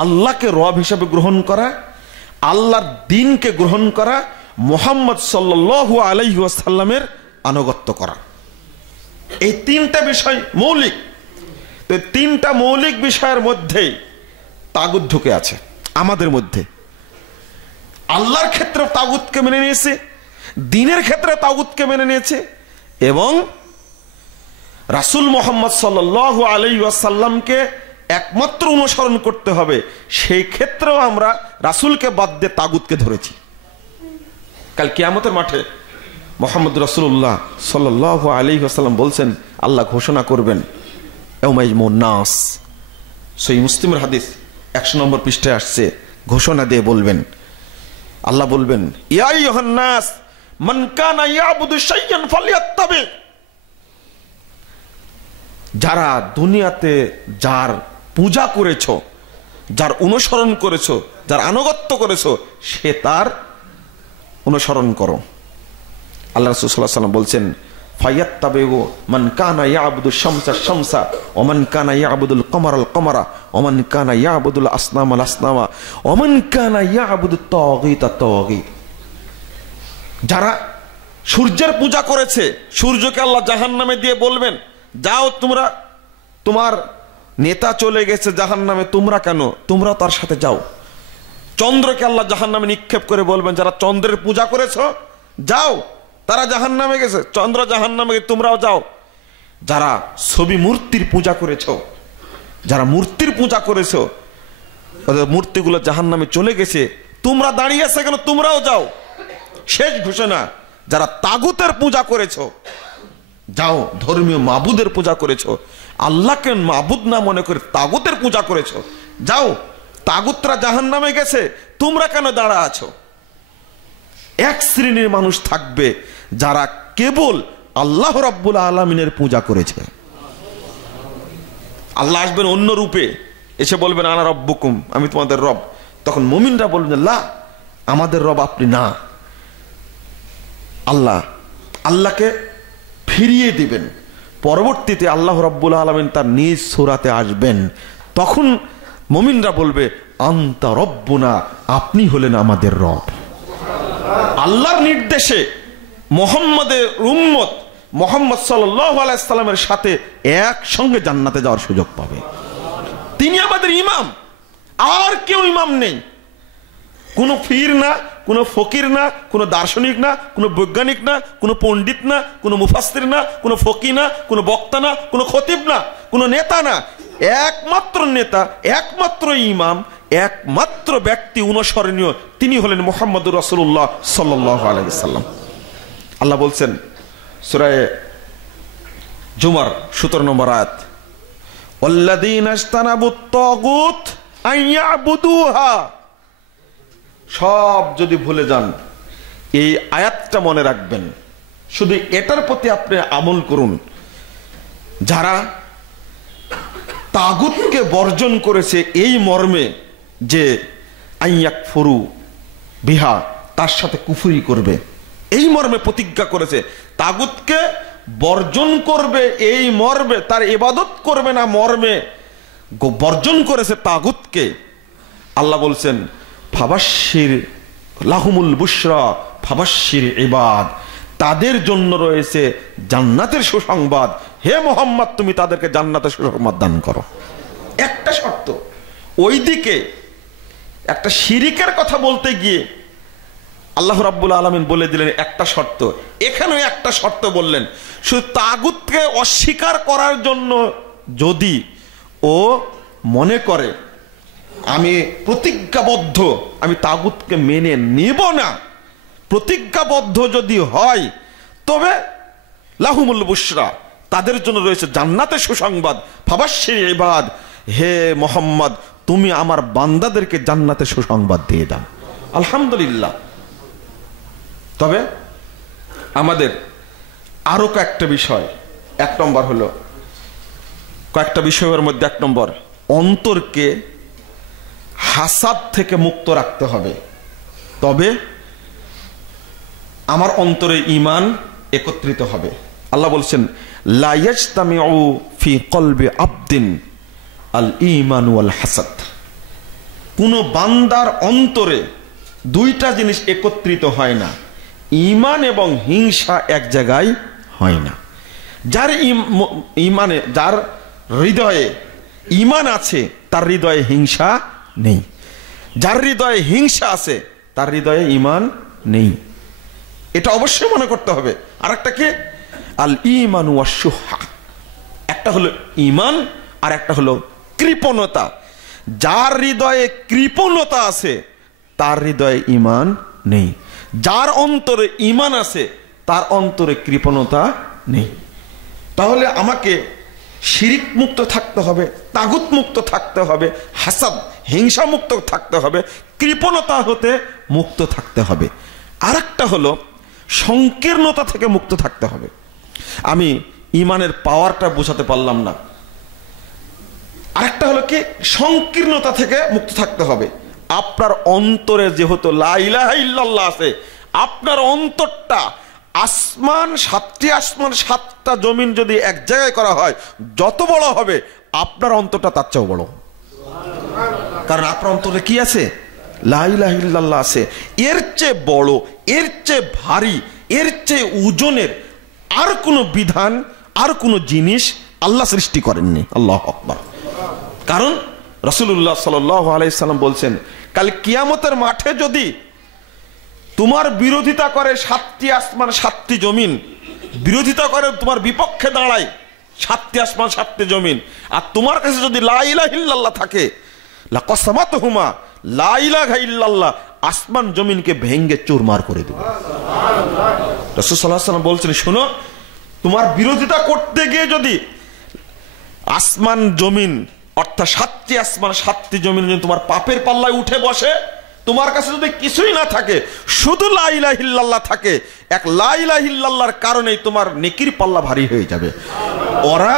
আল্লাহকে রব হিসেবে গ্রহণ করা, আল্লাহর দ্বীনকে গ্রহণ করা, মুহাম্মদ সাল্লাল্লাহু আলাইহি ওয়াসাল্লামের আনুগত্য করা। এই 3টা বিষয় মৌলিক। তো 3টা মৌলিক বিষয়ের মধ্যেই তাগুত ঢুকে আছে আমাদের মধ্যে। আল্লাহর ক্ষেত্রে তাগুতকে মেনে নিয়েছে, দ্বীনের ক্ষেত্রে তাগুতকে মেনে নিয়েছে, এবং রাসূল মুহাম্মদ সাল্লাল্লাহু আলাইহি ওয়াসাল্লামকে একমাত্র অনুসরণ করতে হবে, সেই ক্ষেত্রেও আমরা রাসূলকে বাদ দিয়ে তাগুতকে ধরেছি। কাল কিয়ামতের মাঠে মুহাম্মদ রাসূলুল্লাহ সাল্লাল্লাহু আলাইহি ওয়াসাল্লাম বলছেন, আল্লাহ ঘোষণা করবেন, ইয়াউমা ইয়াজমুন নাস, সহিহ মুসলিমের হাদিস 100 নম্বর পৃষ্ঠায় আসছে, ঘোষণা দিয়ে বলবেন, আল্লাহ বলবেন, ইয়া আইয়ুহান নাস মান কানা ইয়াবুদু শাইয়ান ফালইয়াত্তাবি। যারা দুনিয়াতে যার পূজা করেছো, যার অনুসরণ করেছো, যার আনুগত্য করেছো, সে তার অনুসরণ করো। আল্লাহ রাসূল সাল্লাল্লাহু আলাইহি ওয়াসাল্লাম বলছেন, ফায়াত্তাবিউ মান কানা ইয়াবুদু শামসা শামসা ওয়া মান কানা ইয়াবুদুল কমারাল কমারা ওয়া মান কানা ইয়াবুদুল আসনামাল আসনামা ওয়া মান কানা ইয়াবুদুত তাগীতা তাগীত। যারা সূর্যের পূজা করেছে, সূর্যকে আল্লাহ জাহান্নামে দিয়ে বলবেন, যাও তোমরা, তোমার নেতা চলে গেছে জাহান্নামে, তোমরা কেন? তোমরাও তার সাথে যাও। চন্দ্রকে আল্লাহ জাহান্নামে নিক্ষেপ করে বলবেন, যারা চন্দ্রের পূজা করেছো যাও, তারা জাহান্নামে গেছে, চন্দ্র জাহান্নামে গেছে, তোমরাও যাও। যারা ছবি মূর্তির পূজা করেছো, যারা মূর্তির পূজা করেছো, মূর্তিগুলো জাহান্নামে চলে গেছে, তোমরা দাঁড়িয়ে আছে কেন? তোমরাও যাও। শেষ ঘোষণা, যারা তাগুতের পূজা করেছো যাও, ধর্মীয় মাবুদের পূজা করেছো, আল্লাহকে মাবুদ না মনে করে তাগুতের পূজা করেছো, যাও। তাগুতরা জাহান্নামে গেছে, তোমরা কেন দাঁড়া আছো? এক শ্রেণীর মানুষ থাকবে যারা কেবল আল্লাহ রাব্বুল আলামিনের পূজা করেছে। আল্লাহ আসবেন অন্য রূপে, এসে বলবেন, আনা রব্বুকুম, আমি তোমাদের রব। তখন মুমিনরা বলবেন, লা, আমাদের রব আপনি না। আল্লাহকে ফিরিয়ে দিবেন। পরবর্তীতে আল্লাহ রাব্বুল আলামিন তার নিজ সূরাতে আসবেন, তখন মুমিনরা বলবে, আনতা রব্বুনা, আপনি হলেন আমাদের রব। আল্লাহর নির্দেশে মুহাম্মাদের উম্মত মুহাম্মদ সাল্লাল্লাহু আলাইহি সাল্লামের সাথে একসঙ্গে জান্নাতে যাওয়ার সুযোগ পাবে। তিনি আমাদের ইমাম, আর কেউ ইমাম নেই। কোনো পীর না, কোনো ফকির না, কোনো দার্শনিক না, কোনো বৈজ্ঞানিক না, কোনো পণ্ডিত না, কোনো মুফাসসির না, কোনো ফকি না, কোনো বক্তা না, কোনো খতিব না, কোনো নেতা না। একমাত্র নেতা, একমাত্র ইমাম, একমাত্র ব্যক্তি অনুসরণীয়, তিনি হলেন মুহাম্মদুর রাসূলুল্লাহ সাল্লাল্লাহু আলাইহি ওয়াসাল্লাম। আল্লাহ বলছেন সূরা জুমার 17 নম্বর আয়াত, ওয়াল্লাযীনা ইসতানাবুত তাগুত আন ইয়াবুদুহা। সব যদি ভুলে যান, এই আয়াতটা মনে রাখবেন, শুধু এটার প্রতি আপনি আমল করুন। যারা তাগুতকে বর্জন করেছে এই মর্মে যে আইয়াকফুরু বিহা, তার সাথে কুফরি করবে, এই মর্মে প্রতিজ্ঞা করেছে। তাগুতকে বর্জন করবে এই মর্মে, তার ইবাদত করবে না মর্মে বর্জন করেছে তাগুতকে। আল্লাহ বলছেন, ফাবাশশির লাহুমুল বুশরা ফাবাশশির ইবাদ, তাদের জন্য রয়েছে জান্নাতের সুসংবাদ। হে মুহাম্মদ, তুমি তাদেরকে জান্নাতের সুসংবাদ দান করো। একটা শর্ত, ওইদিকে একটা শিরিকের কথা বলতে গিয়ে আল্লাহ রাব্বুল আলামিন বলে দিলেন একটা শর্ত, এখানেও একটা শর্ত বললেন। শুধু তাগুতকে অস্বীকার করার জন্য যদি ও মনে করে আমি প্রতিজ্ঞাবদ্ধ, আমি তাগুতকে মেনে নিব না, প্রতিজ্ঞাবদ্ধ যদি হয়, তবে লাহুমুল বুশরা, তাদের জন্য রয়েছে জান্নাতের সুসংবাদ। ফাবাশশির ইবাদ, হে মোহাম্মদ তুমি আমার বান্দাদেরকে জান্নাতের সুসংবাদ দিয়ে দাও। আলহামদুলিল্লাহ। তবে আমাদের আরো কয়েকটা বিষয়, এক নম্বর হলো, কয়েকটা বিষয়ের মধ্যে এক নম্বর, অন্তরকে হাসাদ থেকে মুক্ত রাখতে হবে। তবে আমার অন্তরে ঈমান একত্রিত হবে। আল্লাহ বলছেন লা ইয়াজতামিউ ফি কলবি আবদিন আল ঈমান ওয়াল হাসাদ। কোন বান্দার অন্তরে দুইটা জিনিস একত্রিত হয় না, ঈমান এবং হিংসা এক জায়গায় হয় না। যার ঈমানে, যার হৃদয়ে ঈমান আছে তার হৃদয়ে হিংসা নেই, যার হৃদয়ে হিংসা আছে তার হৃদয়ে ঈমান নেই। এটা অবশ্যই মনে করতে হবে। আর একটা কি? আল ঈমান ওয়াশ শুহা। একটা হলো ঈমান আর একটা হলো কৃপণতা। যার হৃদয়ে কৃপণতা আছে তার হৃদয়ে ঈমান নেই, যার অন্তরে ঈমান আছে তার অন্তরে কৃপণতা নেই। তাহলে আমাকে শিরিক মুক্ত থাকতে হবে, তাগুত মুক্ত থাকতে হবে, হাসাদ হিংসা মুক্ত থাকতে হবে, কৃপণতা হতে মুক্ত থাকতে হবে। আরেকটা হলো সংকীর্ণতা থেকে মুক্ত থাকতে হবে। আমি ঈমানের পাওয়ারটা বোঝাতে পারলাম না। আরেকটা হলো কি, সংকীর্ণতা থেকে মুক্ত থাকতে হবে। আপনার অন্তরে যেহেতু লা ইলাহা ইল্লাল্লাহ আছে, আপনার অন্তরটা আসমান, 7টি আসমান 7টা জমিন যদি এক জায়গায় করা হয় যত বড় হবে আপনার অন্তরটা তার চেয়েও বড়। কারণ আপনার অন্তরে কি আছে? লা ইলাহা ইল্লাল্লাহ আছে। এর চেয়ে বড়, এর চেয়ে ভারী, এর চেয়ে ওজনের আর কোনো বিধান, আর কোনো জিনিস আল্লাহ সৃষ্টি করেননি। আল্লাহু আকবার। কারণ রাসূলুল্লাহ সাল্লাল্লাহু আলাইহি সাল্লাম বলছেন, কাল কিয়ামতের মাঠে যদি তোমার বিরোধিতা করে 7টি আসমান 7টি জমিন, বিরোধিতা করে তোমার বিপক্ষে দাঁড়ায় 7টি আসমান 7টি জমিন, আর তোমার কাছে যদি লা ইলাহা ইল্লাল্লাহ থাকে, লাকাসামাতুহুমা, লা ইলাহা ইল্লাল্লাহ আসমান জমিনকে ভেঙে চুরমার করে দেবে। রাসূল সাল্লাল্লাহু আলাইহি ওয়াসাল্লাম বলছেন, শোনো, তোমার বিরোধিতা করতে গিয়ে যদি আসমান জমিন অর্থাৎ 7টি আসমান 7টি জমিন যদি তোমার পাপের পাল্লায় উঠে বসে, তোমার কাছে যদি কিছুই না থাকে, শুধু লা ইলাহা ইল্লাল্লাহ থাকে, এক লা ইলাহা ইল্লাল্লাহর কারণেই তোমার নেকির পাল্লা ভারী হয়ে যাবে। ওরা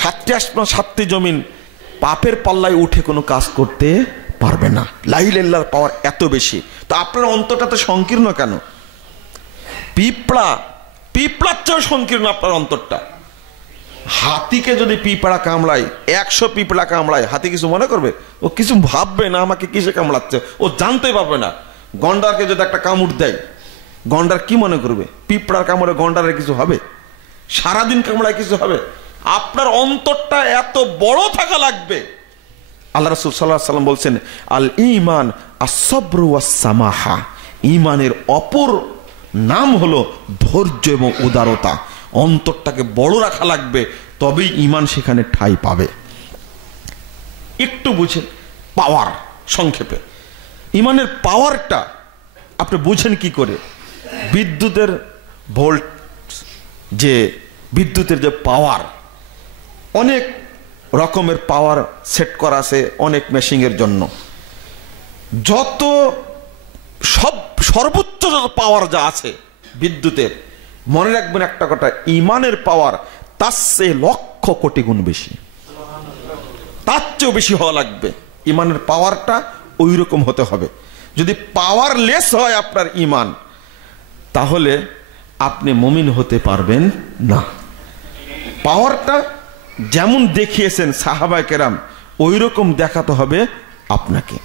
7টি আসমান 7টি জমিন পাপের পাল্লায় উঠে কোনো কাজ করতে পারবে না। লা ইলাহা ইল্লাল্লাহর পাওয়ার এত বেশি। তো আপনার অন্তরটা তো সংকীর্ণ কেন? পিঁপড়ার চেয়েও সংকীর্ণ আপনার অন্তরটা। হাতিকে যদি পিঁপড়া কামড়ায়, 100 পিঁপড়া কামড়ায়, হাতি কিছু মনে করবে? ও কিছু ভাববে না আমাকে কিসে কামড়াচ্ছে, ও জানতেই পারবে না। গন্ডারকে যদি একটা কামড় দেয়, গন্ডার কি মনে করবে? পিঁপড়ার কামড়ে গন্ডারের কিছু হবে? সারাদিন কামড়ায় কিছু হবে? আপনার অন্তরটা এত বড় থাকা লাগবে। আল্লাহ রাসূল সাল্লাল্লাহু আলাইহি ওয়াসাল্লাম বলছেন, আল ঈমান আস-সাবরু ওয়াস-সামাহা। ঈমানের অপর নাম হলো ধৈর্য এবং উদারতা। অন্তরটাকে বড় রাখা লাগবে, তবেই ঈমান সেখানে ঠাঁই পাবে। একটু বুঝেন পাওয়ার, সংক্ষেপে ঈমানের পাওয়ারটা আপনি বুঝেন কি করে? বিদ্যুতের ভোল্ট, যে বিদ্যুতের যে পাওয়ার, অনেক রকমের পাওয়ার সেট করা আছে অনেক মেশিনের জন্য। যত সর্বোচ্চ পাওয়ার যা আছে বিদ্যুতের, মনে রাখবেন একটা কথা, ঈমানের পাওয়ার তার চেয়ে লক্ষ কোটি গুণ বেশি, তার চেয়েও বেশি হওয়া লাগবে। ঈমানের পাওয়ারটা ওই রকম হতে হবে। যদি পাওয়ারলেস হয় আপনার ঈমান, তাহলে আপনি মুমিন হতে পারবেন না। পাওয়ারটা যেমন দেখিয়েছেন সাহাবায়ে কেরাম, ওই রকম দেখাতে হবে আপনাকে।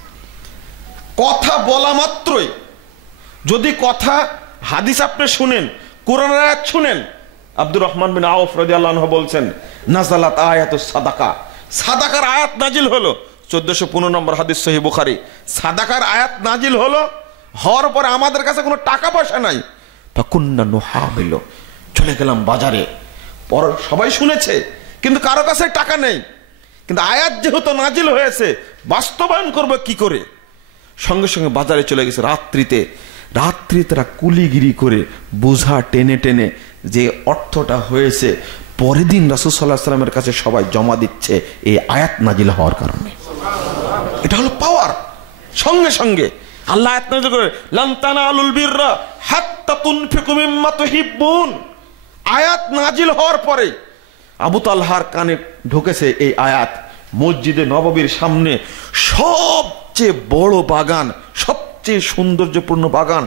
কথা বলা মাত্রই, যদি কথা হাদিস আপনি শুনেন, কোরআনের আয়াত শুনেন, আব্দুর রহমান বিন আউফ রাদিয়াল্লাহু আনহু বলছেন, নাযালাত আয়াতুস সাদাকা, সাদাকার আয়াত নাজিল হলো। 1415 নম্বর হাদিস সহিহ বুখারী। সাদাকার আয়াত নাজিল হলো, হওয়ার পরে আমাদের কাছে কোনো টাকা পয়সা নাই, ফাকুন্না নুহামিলু, চলে গেলাম বাজারে। পর সবাই শুনেছে কিন্তু কারো কাছে টাকা নেই, কিন্তু আয়াত যেহেতু নাজিল হয়েছে, বাস্তবায়ন করবে কি করে? সঙ্গে সঙ্গে বাজারে চলে গেছে। রাত্রিতে তারা কুলিগিরি করে বোঝা টেনে টেনে যে অর্থটা হয়েছে পরের দিন রাসূল সাল্লাল্লাহু আলাইহি ওয়াসাল্লামের কাছে সবাই জমা দিচ্ছে এই আয়াত নাজিল হওয়ার কারণে। এটা হলো পাওয়ার। সঙ্গে সঙ্গে আল্লাহ আয়াত নাজিল করে লান তানালুল বিররা হাত্তা তুনফিকু মিম্মা তুহিব্বুন। আয়াত নাজিল হওয়ার পরে আবু তালহার কানে ঢুকেছে এই আয়াত। মসজিদে নববীর সামনে সবচেয়ে বড় বাগান, সবচেয়ে সৌন্দর্যপূর্ণ বাগান,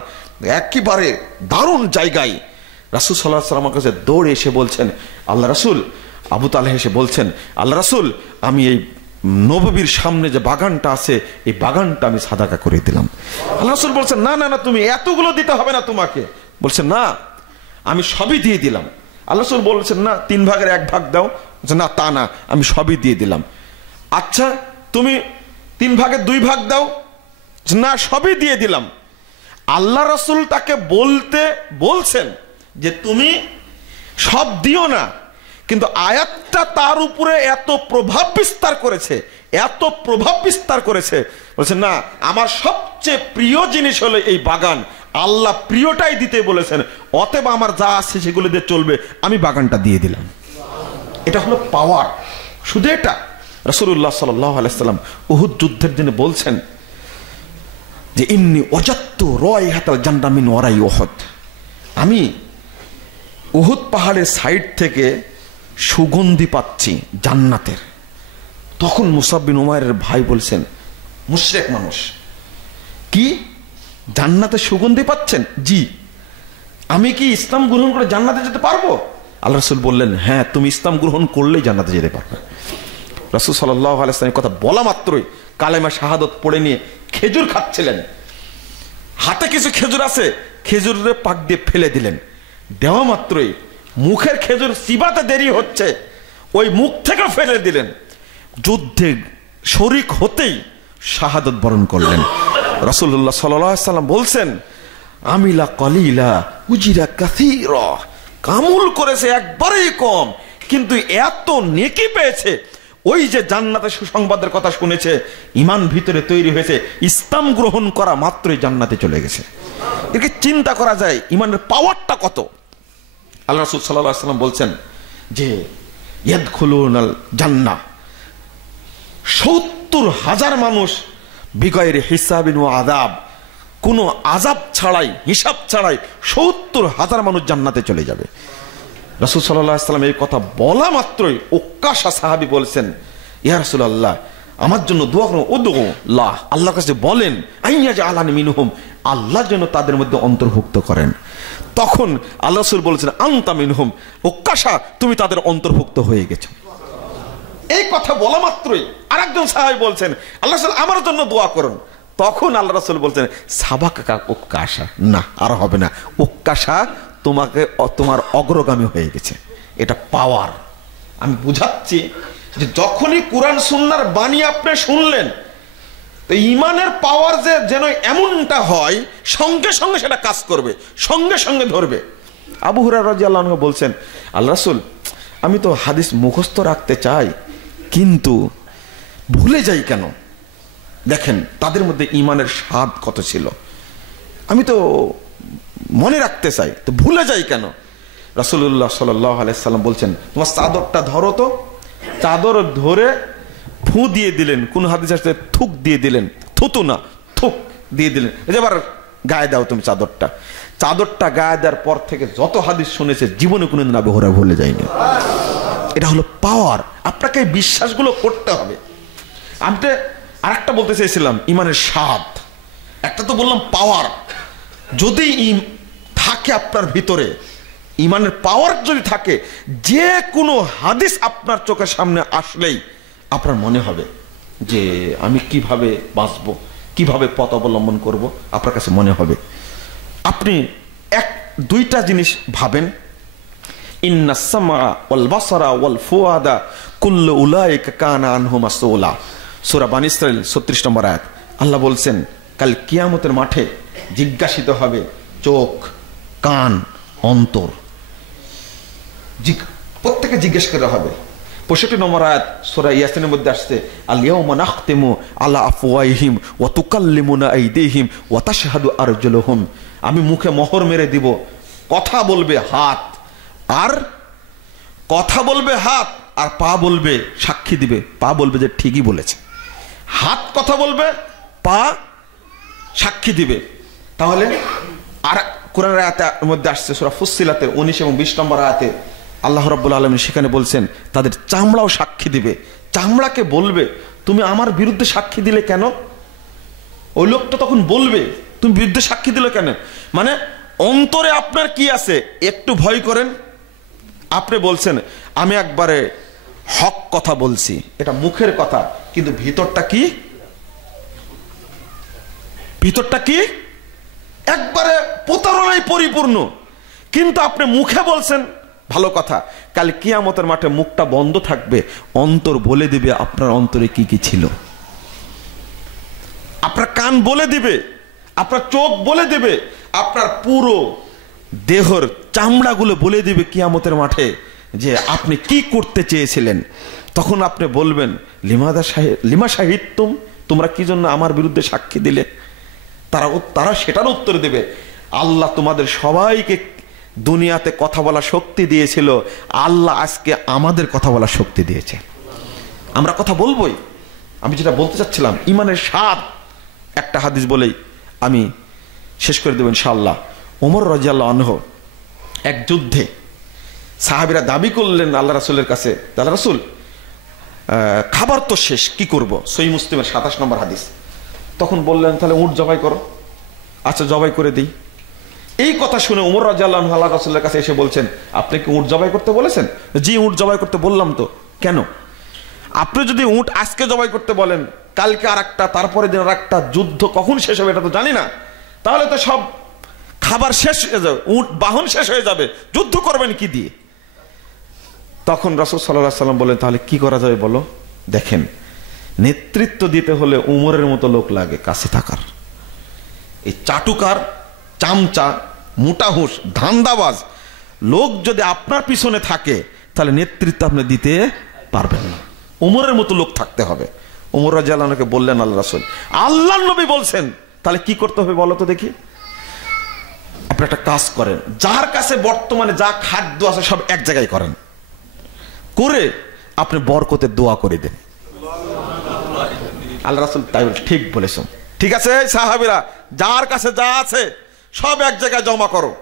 একেবারে দারুণ জায়গায় রাসূল সাল্লাল্লাহু আলাইহি ওয়াসাল্লামের কাছে দৌড়ে এসে বলছেন, আল্লাহ রাসূল, আবু তালহা এসে বলছেন, আল্লাহ রাসূল, আমি এই নববীর সামনে যে বাগানটা আছে এই বাগানটা আমি সাদাকা করে দিলাম। আল্লাহ রাসূল বলছেন, না না না, তুমি এতগুলো দিতে হবে না তোমাকে। বলছেন, না আমি সবই দিয়ে দিলাম। আল্লাহ রাসূল বলছেন, না 3 ভাগের 1 ভাগ দাও। না তা না, আমি সবই দিয়ে দিলাম। আচ্ছা তুমি 3 ভাগের 2 ভাগ দাও। না সবই দিয়ে দিলাম। আল্লাহ রাসূল তাকে বলছেন যে তুমি সব দিও না, কিন্তু আয়াতটা তার উপরে এত প্রভাব বিস্তার করেছে, এত প্রভাব বিস্তার করেছে, বলছেন না আমার সবচেয়ে প্রিয় জিনিস হলো এই বাগান, আল্লাহ প্রিয়টাই দিতে বলেছেন, অতএব আমার যা আছে সেগুলো দিয়ে চলবে, আমি বাগানটা দিয়ে দিলাম। এটা হলো পাওয়ার। শুধু এটা রাসূলুল্লাহ সাল্লাল্লাহু আলাইহি ওয়াসাল্লাম উহুদ যুদ্ধের দিনে বলছেন যে ইন্নী ওয়াজাদতু রায়হাতাল জান্নাহ মিন ওয়ারাই উহুদ, আমি উহুদ পাহাড়ের সাইড থেকে সুগন্ধি পাচ্ছি জান্নাতের। তখন মুসাব বিন উমাইরের ভাই বলছেন, মুশরিক মানুষ, কি জান্নাতে সুগন্ধি পাচ্ছেন? জি। আমি কি ইসলাম গ্রহণ করে জান্নাতে যেতে পারবো? আল্লাহ রাসূল বললেন, হ্যাঁ তুমি ইসলাম গ্রহণ করলেই জান্নাতে যেতে পারবে। রাসূল সাল্লাল্লাহু আলাইহি ওয়াসাল্লাম কথা বলা মাত্রই কালেমা শাহাদাত পড়ে নিয়ে খেজুর খাচ্ছিলেন। হাতে কিছু খেজুর আছে, খেজুরের পাক দিয়ে ফেলে দিলেন। দেওয়া মাত্রই মুখের খেজুর চিবাতে দেরি হচ্ছে, ওই মুখ থেকে ফেলে দিলেন। যুদ্ধে শরীক হতেই শাহাদাত বরণ করলেন। রাসূলুল্লাহ সাল্লাল্লাহু আলাইহি ওয়াসাল্লাম বলছেন, আমিলা কলিলা উজিরা কাসীরা, কামুল করেছে একবারেই কম, কিন্তু এত নেকি পেয়েছে। ওই যে জান্নাতে সুসংবাদের কথা শুনেছে, ঈমান ভিতরে তৈরি হয়েছে, ইসলাম গ্রহণ করা মাত্রই জান্নাতে চলে গেছে। একে চিন্তা করা যায় ঈমানের পাওয়ারটা কত। আল্লাহ রাসূল সাল্লাল্লাহু আলাইহি ওয়াসাল্লাম বলছেন যে ইয়াদখুলুনাল জান্নাহ, ৭০,০০০ মানুষ বিগয়রে হিসাবিন ওয়া আযাব, কোনো আযাব ছাড়াই, হিসাব ছাড়াই ৭০,০০০ মানুষ জান্নাতে চলে যাবে। রাসূল সাল্লাল্লাহু আলাইহি ওয়াসাল্লাম এই কথা বলা মাত্রই উক্কাশা সাহাবী বলছেন, ইয়া রাসূলুল্লাহ, আমার জন্য দোয়া করুন, উদুল্লাহ, আল্লাহর কাছে বলেন, আইয়াজআলানি মিনহুম, আল্লাহ যেন তাদের মধ্যে অন্তর্ভুক্ত করেন। তখন আল্লাহ রাসূল বলেছেন, আনতা মিনহুম, উক্কাশা তুমি তাদের অন্তর্ভুক্ত হয়ে গেছো। এই কথা বলা মাত্রই আরেকজন সাহাবী বলছেন, আল্লাহ রাসূল আমার জন্য দোয়া করুন। তখন আল্লাহ রাসূল বলছেন, সাবাকা উক্কাশা, না আর হবে না, উক্কাশা তোমার অগ্রগামী হয়ে গেছে। এটা পাওয়ার। আমি বুঝাচ্ছি যে যখনই কোরআন সুন্নাহর বাণী আপনি শুনলেন, তো ঈমানের পাওয়ার যে যেন এমনটা হয়, সঙ্গে সঙ্গে সেটা কাজ করবে, সঙ্গে সঙ্গে ধরবে। আবু হুরায়রা রাদিয়াল্লাহু আনহু বলছেন, আল্লাহ রাসূল, আমি তো হাদিস মুখস্থ রাখতে চাই, কিন্তু ভুলে যাই কেন? দেখেন তাদের মধ্যে ঈমানের স্বাদ কত ছিল। আমি তো মনে রাখতে চাই, তো ভুলে যাই কেন? রাসূলুল্লাহ সাল্লাল্লাহু আলাইহি সাল্লাম বলছেন, তোমার চাদরটা ধরো তো। চাদর ধরে ফু দিয়ে দিলেন, কোন হাদিসে আসছে থুক দিয়ে দিলেন, থুতু না থুক দিয়ে দিলেন, এবার গায়ে দাও তুমি চাদরটা। চাদরটা গায়ে দেওয়ার পর থেকে যত হাদিস শুনেছে জীবনে কোনোদিন আবু হুরায়রা ভুলে যায়নি। এটা হলো পাওয়ার। আপনাকে এই বিশ্বাসগুলো করতে হবে। আমি আরেকটা বলতে চাইছিলাম, ঈমানের স্বাদ। একটা তো বললাম পাওয়ার, যদি থাকে আপনার ভিতরে, ঈমানের পাওয়ার যদি থাকে, যে কোনো হাদিস আপনার চোখের সামনে আসলেই আপনার মনে হবে যে আমি কিভাবে বাঁচবো, কিভাবে পথ অবলম্বন করব, আপনার কাছে মনে হবে। আপনি দুইটা জিনিস ভাবেন, ইন্নাস সামআ ওয়াল বাসারা ওয়াল ফুআদা কুল্লু উলাইকা কানা আনহু মাসউলা, সূরা বানী ইসরাঈল ৩৬ নম্বর আয়াত। আল্লাহ বলছেন, কাল কিয়ামতের মাঠে জিজ্ঞাসিত হবে চোখ, কান, অন্তর, প্রত্যেকে জিজ্ঞেস করা হবে। ৬৫ নম্বর আয়াত সূরা ইয়াসিনের মধ্যে আসছে, আল ইয়াউমা নাখতিমু আলা আফওয়াহিহিম ওয়া তুকাল্লিমুনা আইদিহিম ওয়া তাশহাদু আরজুলুহুম, আমি মুখে মোহর মেরে দিব, কথা বলবে হাত, আর কথা বলবে হাত, আর পা বলবে সাক্ষী দিবে, পা বলবে যে ঠিকই বলেছে। হাত কথা বলবে, পা সাক্ষী দিবে। তাহলে আর কোরআনের আয়াতের মধ্যে আসছে সূরা ফুসসিলাতের 19 এবং 20 নম্বর আয়াতে আল্লাহ রাব্বুল আলামিন সেখানে বলছেন তাদের চামড়াও সাক্ষী দিবে। চামড়াকে বলবে তুমি আমার বিরুদ্ধে সাক্ষী দিলে কেন? ওই লোকটা তখন বলবে তুমি বিরুদ্ধে সাক্ষী দিলে কেন? মানে অন্তরে আপনার কি আছে একটু ভয় করেন। আপনি বলছেন আমি একবারে হক কথা বলছি, এটা মুখের কথা, কিন্তু ভিতরটা কি? ভিতরটা কি? একবারে প্রতারণায় পরিপূর্ণ। কিন্তু আপনি মুখে বলছেন ভালো কথা, কাল কিয়ামতের মাঠে মুখটা বন্ধ থাকবে, অন্তর বলে দিবে আপনার অন্তরে কি কি ছিল। আপনার কান বলে দিবে, আপনার চোখ বলে দিবে, আপনার পুরো দেহর চামড়াগুলো বলে দিবে কিয়ামতের মাঠে যে আপনি কি করতে চেয়েছিলেন। তখন আপনি বলবেন লিমা শাহিদতুম, তোমরা কি জন্য আমার বিরুদ্ধে সাক্ষী দিলে? তারা সেটার উত্তর দেবে আল্লাহ তোমাদের সবাইকে দুনিয়াতে কথা বলা শক্তি দিয়েছিল, আল্লাহ আজকে আমাদের কথা বলার শক্তি দিয়েছে, আমরা কথা বলবোই। আমি যেটা বলতে চাচ্ছিলাম ইমানের স্বাদ, একটা হাদিস বলেই আমি শেষ করে দেব ইনশাআল্লাহ। ওমর রাদিয়াল্লাহু আনহু এক যুদ্ধে সাহাবীরা দাবি করলেন আল্লাহ রাসূলের কাছে, আল্লাহ রাসূল খাবার তো শেষ, কি করব? সহিহ মুসলিমের 27 নম্বর হাদিস। তখন বললেন তাহলে উট জবাই করো। আচ্ছা জবাই করে দিই। এই কথা শুনে ওমর রাদিয়াল্লাহু আনহু আল্লাহ রাসূলের কাছে এসে বলছেন আপনি কি উট জবাই করতে বলেছেন? জি উট জবাই করতে বললাম তো। কেন? আপনি যদি উট আজকে জবাই করতে বলেন, কালকে আরেকটা, তারপরে দিন আরেকটা, যুদ্ধ কখন শেষ হবে এটা তো জানি না, তাহলে তো সব খাবার শেষ হয়ে যাবে, উট বাহন শেষ হয়ে যাবে, যুদ্ধ করবেন কি দিয়ে? তখন রাসূল সাল্লাল্লাহু আলাইহি ওয়াসাল্লাম বলেন তাহলে কি করা যাবে বলো? দেখেন নেতৃত্ব দিতে হলে উমরের মতো লোক লাগে কাছে থাকার। এই চাটুকার, চামচা, মুটাহুস, ধান্দাবাজ লোক যদি আপনার পিছনে থাকে তাহলে নেতৃত্ব আপনি দিতে পারবেন না। উমরের মতো লোক থাকতে হবে। উমর রাদিয়াল্লাহু আনহুকে বললেন আল্লাহ রাসূল, আল্লাহর নবী বলছেন তাহলে কি করতে হবে বলো তো দেখি? আপনি একটা কাজ করেন, যার কাছে বর্তমানে যা খাদ্য আছে সব এক জায়গায় করেন, করে আপনি বরকতের দোয়া করে দেন। আল্লাহ রাসূল তাই ঠিক বলেছেন। ঠিক আছে সাহাবীরা, যার কাছে যা আছে সব এক জায়গায় জমা করো।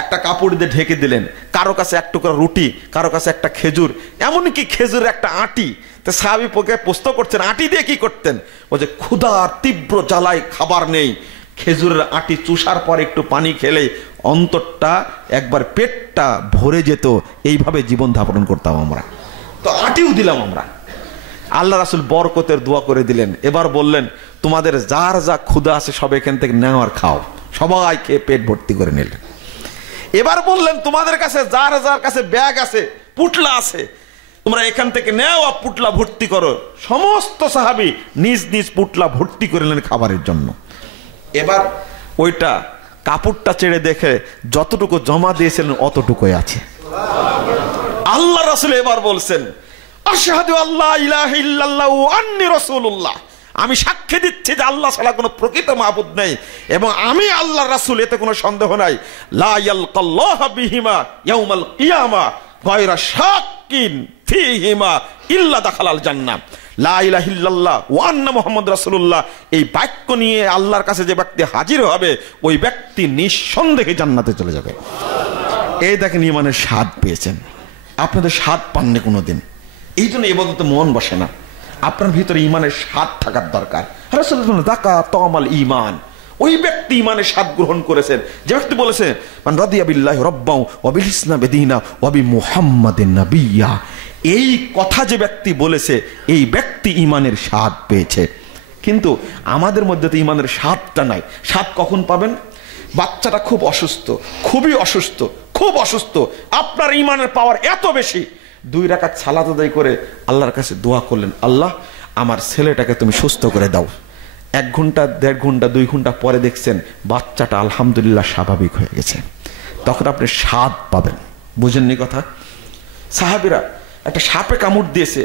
একটা কাপড় দিয়ে ঢেকে দিলেন, কারো কাছে এক টুকরা রুটি, কারো কাছে একটা খেজুর, এমনকি খেজুরের একটা আটি। তো সাহাবী পোকে প্রশ্ন করছেন আটি দিয়ে কি করতেন? ও যে ক্ষুধার তীব্র জ্বালায় খাবার নেই, খেজুরের আটি চুষার পর একটু পানি খেলে অন্তরটা একবার পেটটা ভরে যেত, এইভাবে জীবন ধারণ করতাম আমরা। তো আটিও দিলাম আমরা। আল্লাহ রাসূল বরকতের দোয়া করে দিলেন। এবার বললেন তোমাদের যার যা ক্ষুধা আছে সব এখান থেকে নাও আর খাও। সবাই খেয়ে পেট ভর্তি করে নিলেন। এবার বললেন তোমাদের কাছে যার যার কাছে ব্যাগ আছে, পুটলা আছে, তোমরা এখান থেকে নেও আর পুটলা ভর্তি করো। সমস্ত সাহাবী নিজ নিজ পুটলা ভর্তি করলেন খাবারের জন্য। এবার ওইটা কাপড়টা ছেড়ে দেখে যতটুকু জমা দিয়েছিলেন অতটুকুই আছে। আল্লাহ রাসূল এবার বলছেন আশহাদু আল্লা ইলাহা ইল্লাল্লাহু ওয়া আন্নী রাসূলুল্লাহ, আমি সাক্ষ্য দিচ্ছি যে আল্লাহ ছাড়া কোনো প্রকৃত মাবুদ নেই এবং আমি আল্লাহর রাসূল, এতে কোনো সন্দেহ নাই। লা ইয়ালকাল্লাহু বিহিমা ইয়াউমাল কিয়ামা গায়রা শাক্কিন ফীহিমা ইল্লা দাখালাল জান্নাহ। লা ইলাহা ইল্লাল্লাহ ওয়া আন্না মুহাম্মাদুর রাসূলুল্লাহ, এই বাক্য নিয়ে আল্লাহর কাছে যে ব্যক্তি হাজির হবে ওই ব্যক্তি নিঃসন্দেহে জান্নাতে চলে যাবে। এই দেখেন ইমানের স্বাদ পেয়েছেন। আপনাদের স্বাদ পাননি কোনোদিন, এই জন্য ইবাদতে মন বসে না। আপনার ভিতরে ইমানের স্বাদ থাকার দরকার। রাসূল দাকা তামাল ঈমান, ওই ব্যক্তি ইমানের স্বাদ গ্রহণ করেছেন যে ব্যক্তি বলেছে মান রাদিয়া বিল্লাহি রাব্বাও ওয়া বিল ইসলামি দীনা ওয়া বি মুহাম্মাদিন নাবিয়্যা, এই কথা যে ব্যক্তি বলেছে এই ব্যক্তি ইমানের স্বাদ পেয়েছে। কিন্তু আমাদের মধ্যে তো ইমানের স্বাদটা নাই। স্বাদ কখন পাবেন? বাচ্চাটা খুব অসুস্থ, খুবই অসুস্থ, খুব অসুস্থ, আপনার ইমানের পাওয়ার এত বেশি, 2 রাকাত সালাত আদায় করে আল্লাহর কাছে দোয়া করলেন, আল্লাহ আমার ছেলেটাকে তুমি সুস্থ করে দাও। 1 ঘন্টা 1.5 ঘন্টা 2 ঘন্টা পরে দেখছেন বাচ্চাটা আলহামদুলিল্লাহ স্বাভাবিক হয়ে গেছে। তখন আপনি স্বাদ পাবেন। বুঝেননি কথা? সাহাবীরা একটা সাপে কামড় দিয়েছে,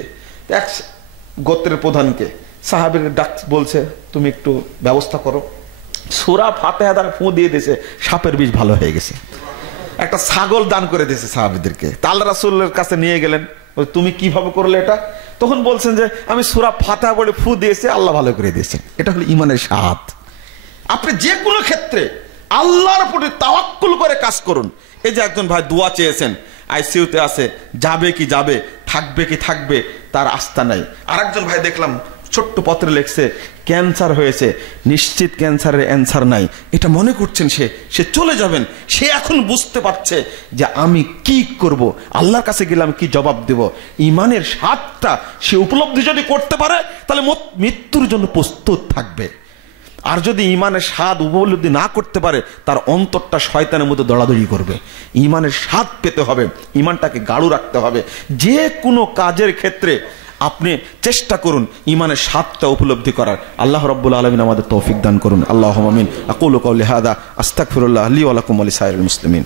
এক গোত্রের প্রধানকে সাহাবীর ডাক বলছে তুমি একটু ব্যবস্থা করো। সূরা ফাতিহা দ্বারা ফু দিয়ে দিয়েছে, সাপের বিষ ভালো হয়ে গেছে। একটা ছাগল দান করে দিয়েছে সাহাবীদেরকে। তা আল্লাহ রাসূলের কাছে নিয়ে গেলেন, তুমি কিভাবে করলে এটা? তখন বলছেন যে আমি সূরা ফাতিহা পড়ে ফু দিয়েছি, আল্লাহ ভালো করে দিয়েছেন। এটা হলো ঈমানের স্বাদ। আপনি যে কোনো ক্ষেত্রে আল্লাহর প্রতি তাওয়াক্কুল করে কাজ করুন। এই যে একজন ভাই দোয়া চেয়েছেন, আইসিইউতে আছে, যাবে কি যাবে, থাকবে কি থাকবে, তার আস্থা নাই। আরেকজন ভাই দেখলাম ছোট্ট পত্রে লিখছে ক্যান্সার হয়েছে, নিশ্চিত ক্যান্সারের অ্যান্সার নাই, এটা মনে করছেন সে চলে যাবেন। সে এখন বুঝতে পারছে যে আমি কি করব, আল্লাহর কাছে গেলাম কি জবাব দেব। ঈমানের স্বাদটা সে উপলব্ধি যদি করতে পারে তাহলে মৃত্যুর জন্য প্রস্তুত থাকবে। আর যদি ঈমানের স্বাদ উপলব্ধি না করতে পারে, তার অন্তরটা শয়তানের মধ্যে দৌড়াদৌড়ি করবে। ঈমানের স্বাদ পেতে হবে, ঈমানটাকে গাঢ় রাখতে হবে। যে কোনো কাজের ক্ষেত্রে আপনি চেষ্টা করুন ঈমানের স্বাদটা উপলব্ধি করার। আল্লাহ রাব্বুল আলামিন আমাদের তৌফিক দান করুন। আল্লাহুম্মা আমিন। আকুলু কাওলি হাদা আস্তাগফিরুল্লাহ লি ওয়া লাকুম ওয়া লিসাইরিল মুসলিমিন।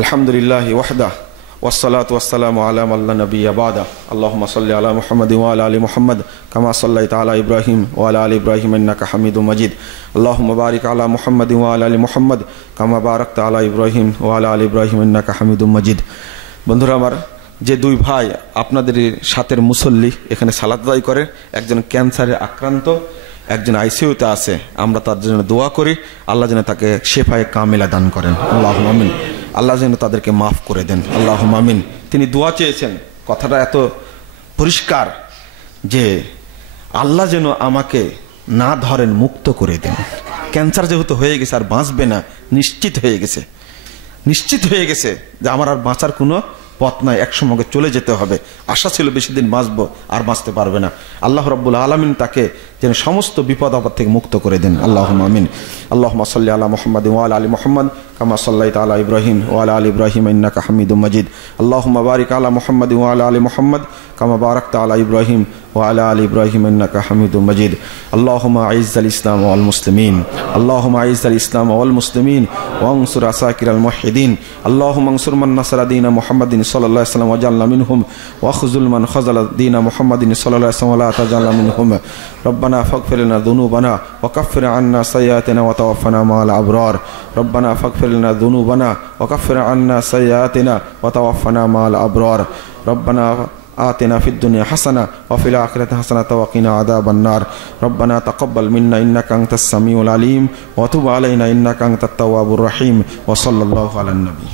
আলহামদুলিল্লাহি ওয়াহদা والصلاة والسلام على من لا نبي بعده اللهم صل على محمد وعلى آل محمد كما صليت على إبراهيم وعلى آل إبراهيم إنك حميد مجيد اللهم بارك على محمد وعلى آل محمد كما باركت على إبراهيم وعلى آل إبراهيم إنك حميد مجيد। বন্ধুরা আমার, যে দুই ভাই আপনাদের সাথের মুসল্লি এখানে সালাত আদায় করে, একজন ক্যান্সারে আক্রান্ত, একজন আইসিইউতে আছে, আমরা তার জন্য দোয়া করি আল্লাহ যেন তাকে শেফায়ে কামিলা দান করেন। আল্লাহুম্মা আমিন। আল্লাহ যেন তাদেরকে মাফ করে দেন। আল্লাহুম্মা আমিন। তিনি দোয়া চেয়েছেন, কথাটা এত পরিষ্কার যে আল্লাহ যেন আমাকে না ধরেন, মুক্ত করে দেন। ক্যান্সার যেহেতু হয়ে গেছে, আর বাঁচবে না, নিশ্চিত হয়ে গেছে যে আমার আর বাঁচার কোনো পথ নাই, একসময় চলে যেতে হবে। আশা ছিল বেশি দিন বাঁচবো, আর বাঁচতে পারবে না। আল্লাহ রাব্বুল আলামিন তাকে যেন সমস্ত বিপদ আপদ থেকে মুক্ত করে দেন। আল্লাহুম্মা আমিন। আল্লাহুম্মা সাল্লি আলা মুহাম্মাদ ওয়া আলা আলি মুহাম্মাদ কামা সাল্লাইতা আলা ইব্রাহিম ওয়া আলা আলি ইব্রাহিম ইন্নাকা হামিদুম মাজিদ। আল্লাহুম্মা বারিক আলা মুহাম্মাদ ওয়া আলা আলি মুহাম্মাদ কামা বারাকতা আলা ইব্রাহিম ওয়া আলা আলি ইব্রাহিম ইন্নাকা হামিদুম মাজিদ। আল্লাহুম্মা আইজ্জাল ইসলাম ওয়াল মুসলিমিন, আল্লাহুম্মা আইজ্জাল ইসলাম ওয়াল মুসলিমিন ওয়ানসুর আসাকিরাল মুওয়াহহিদিন। আল্লাহুম্মা আনসুর মান নাসারা দীন মুহাম্মাদিন সাল্লাল্লাহু আলাইহি ওয়াসাল্লাম ওয়াজআলনা মিনহুম ওয়া খুযুল মান খাযালা দীন মুহাম্মাদিন সাল্লাল্লাহু আলাইহি ওয়াসাল্লাম ওয়া লা তাজআলনা মিনহুম। ربنا فاغفر لنا ذنوبنا وكفر عنا سيئاتنا وتوفنا مع الأبرار. ربنا فاغفر لنا ذنوبنا وكفر عنا سيئاتنا وتوفنا مع الأبرار. ربنا آتنا في الدنيا حسنة وفي الآخرة حسنة وقنا عذاب النار. ربنا تقبل منا إنك أنت السميع العليم وتب علينا إنك أنت التواب الرحيم. وصلى الله على النبي.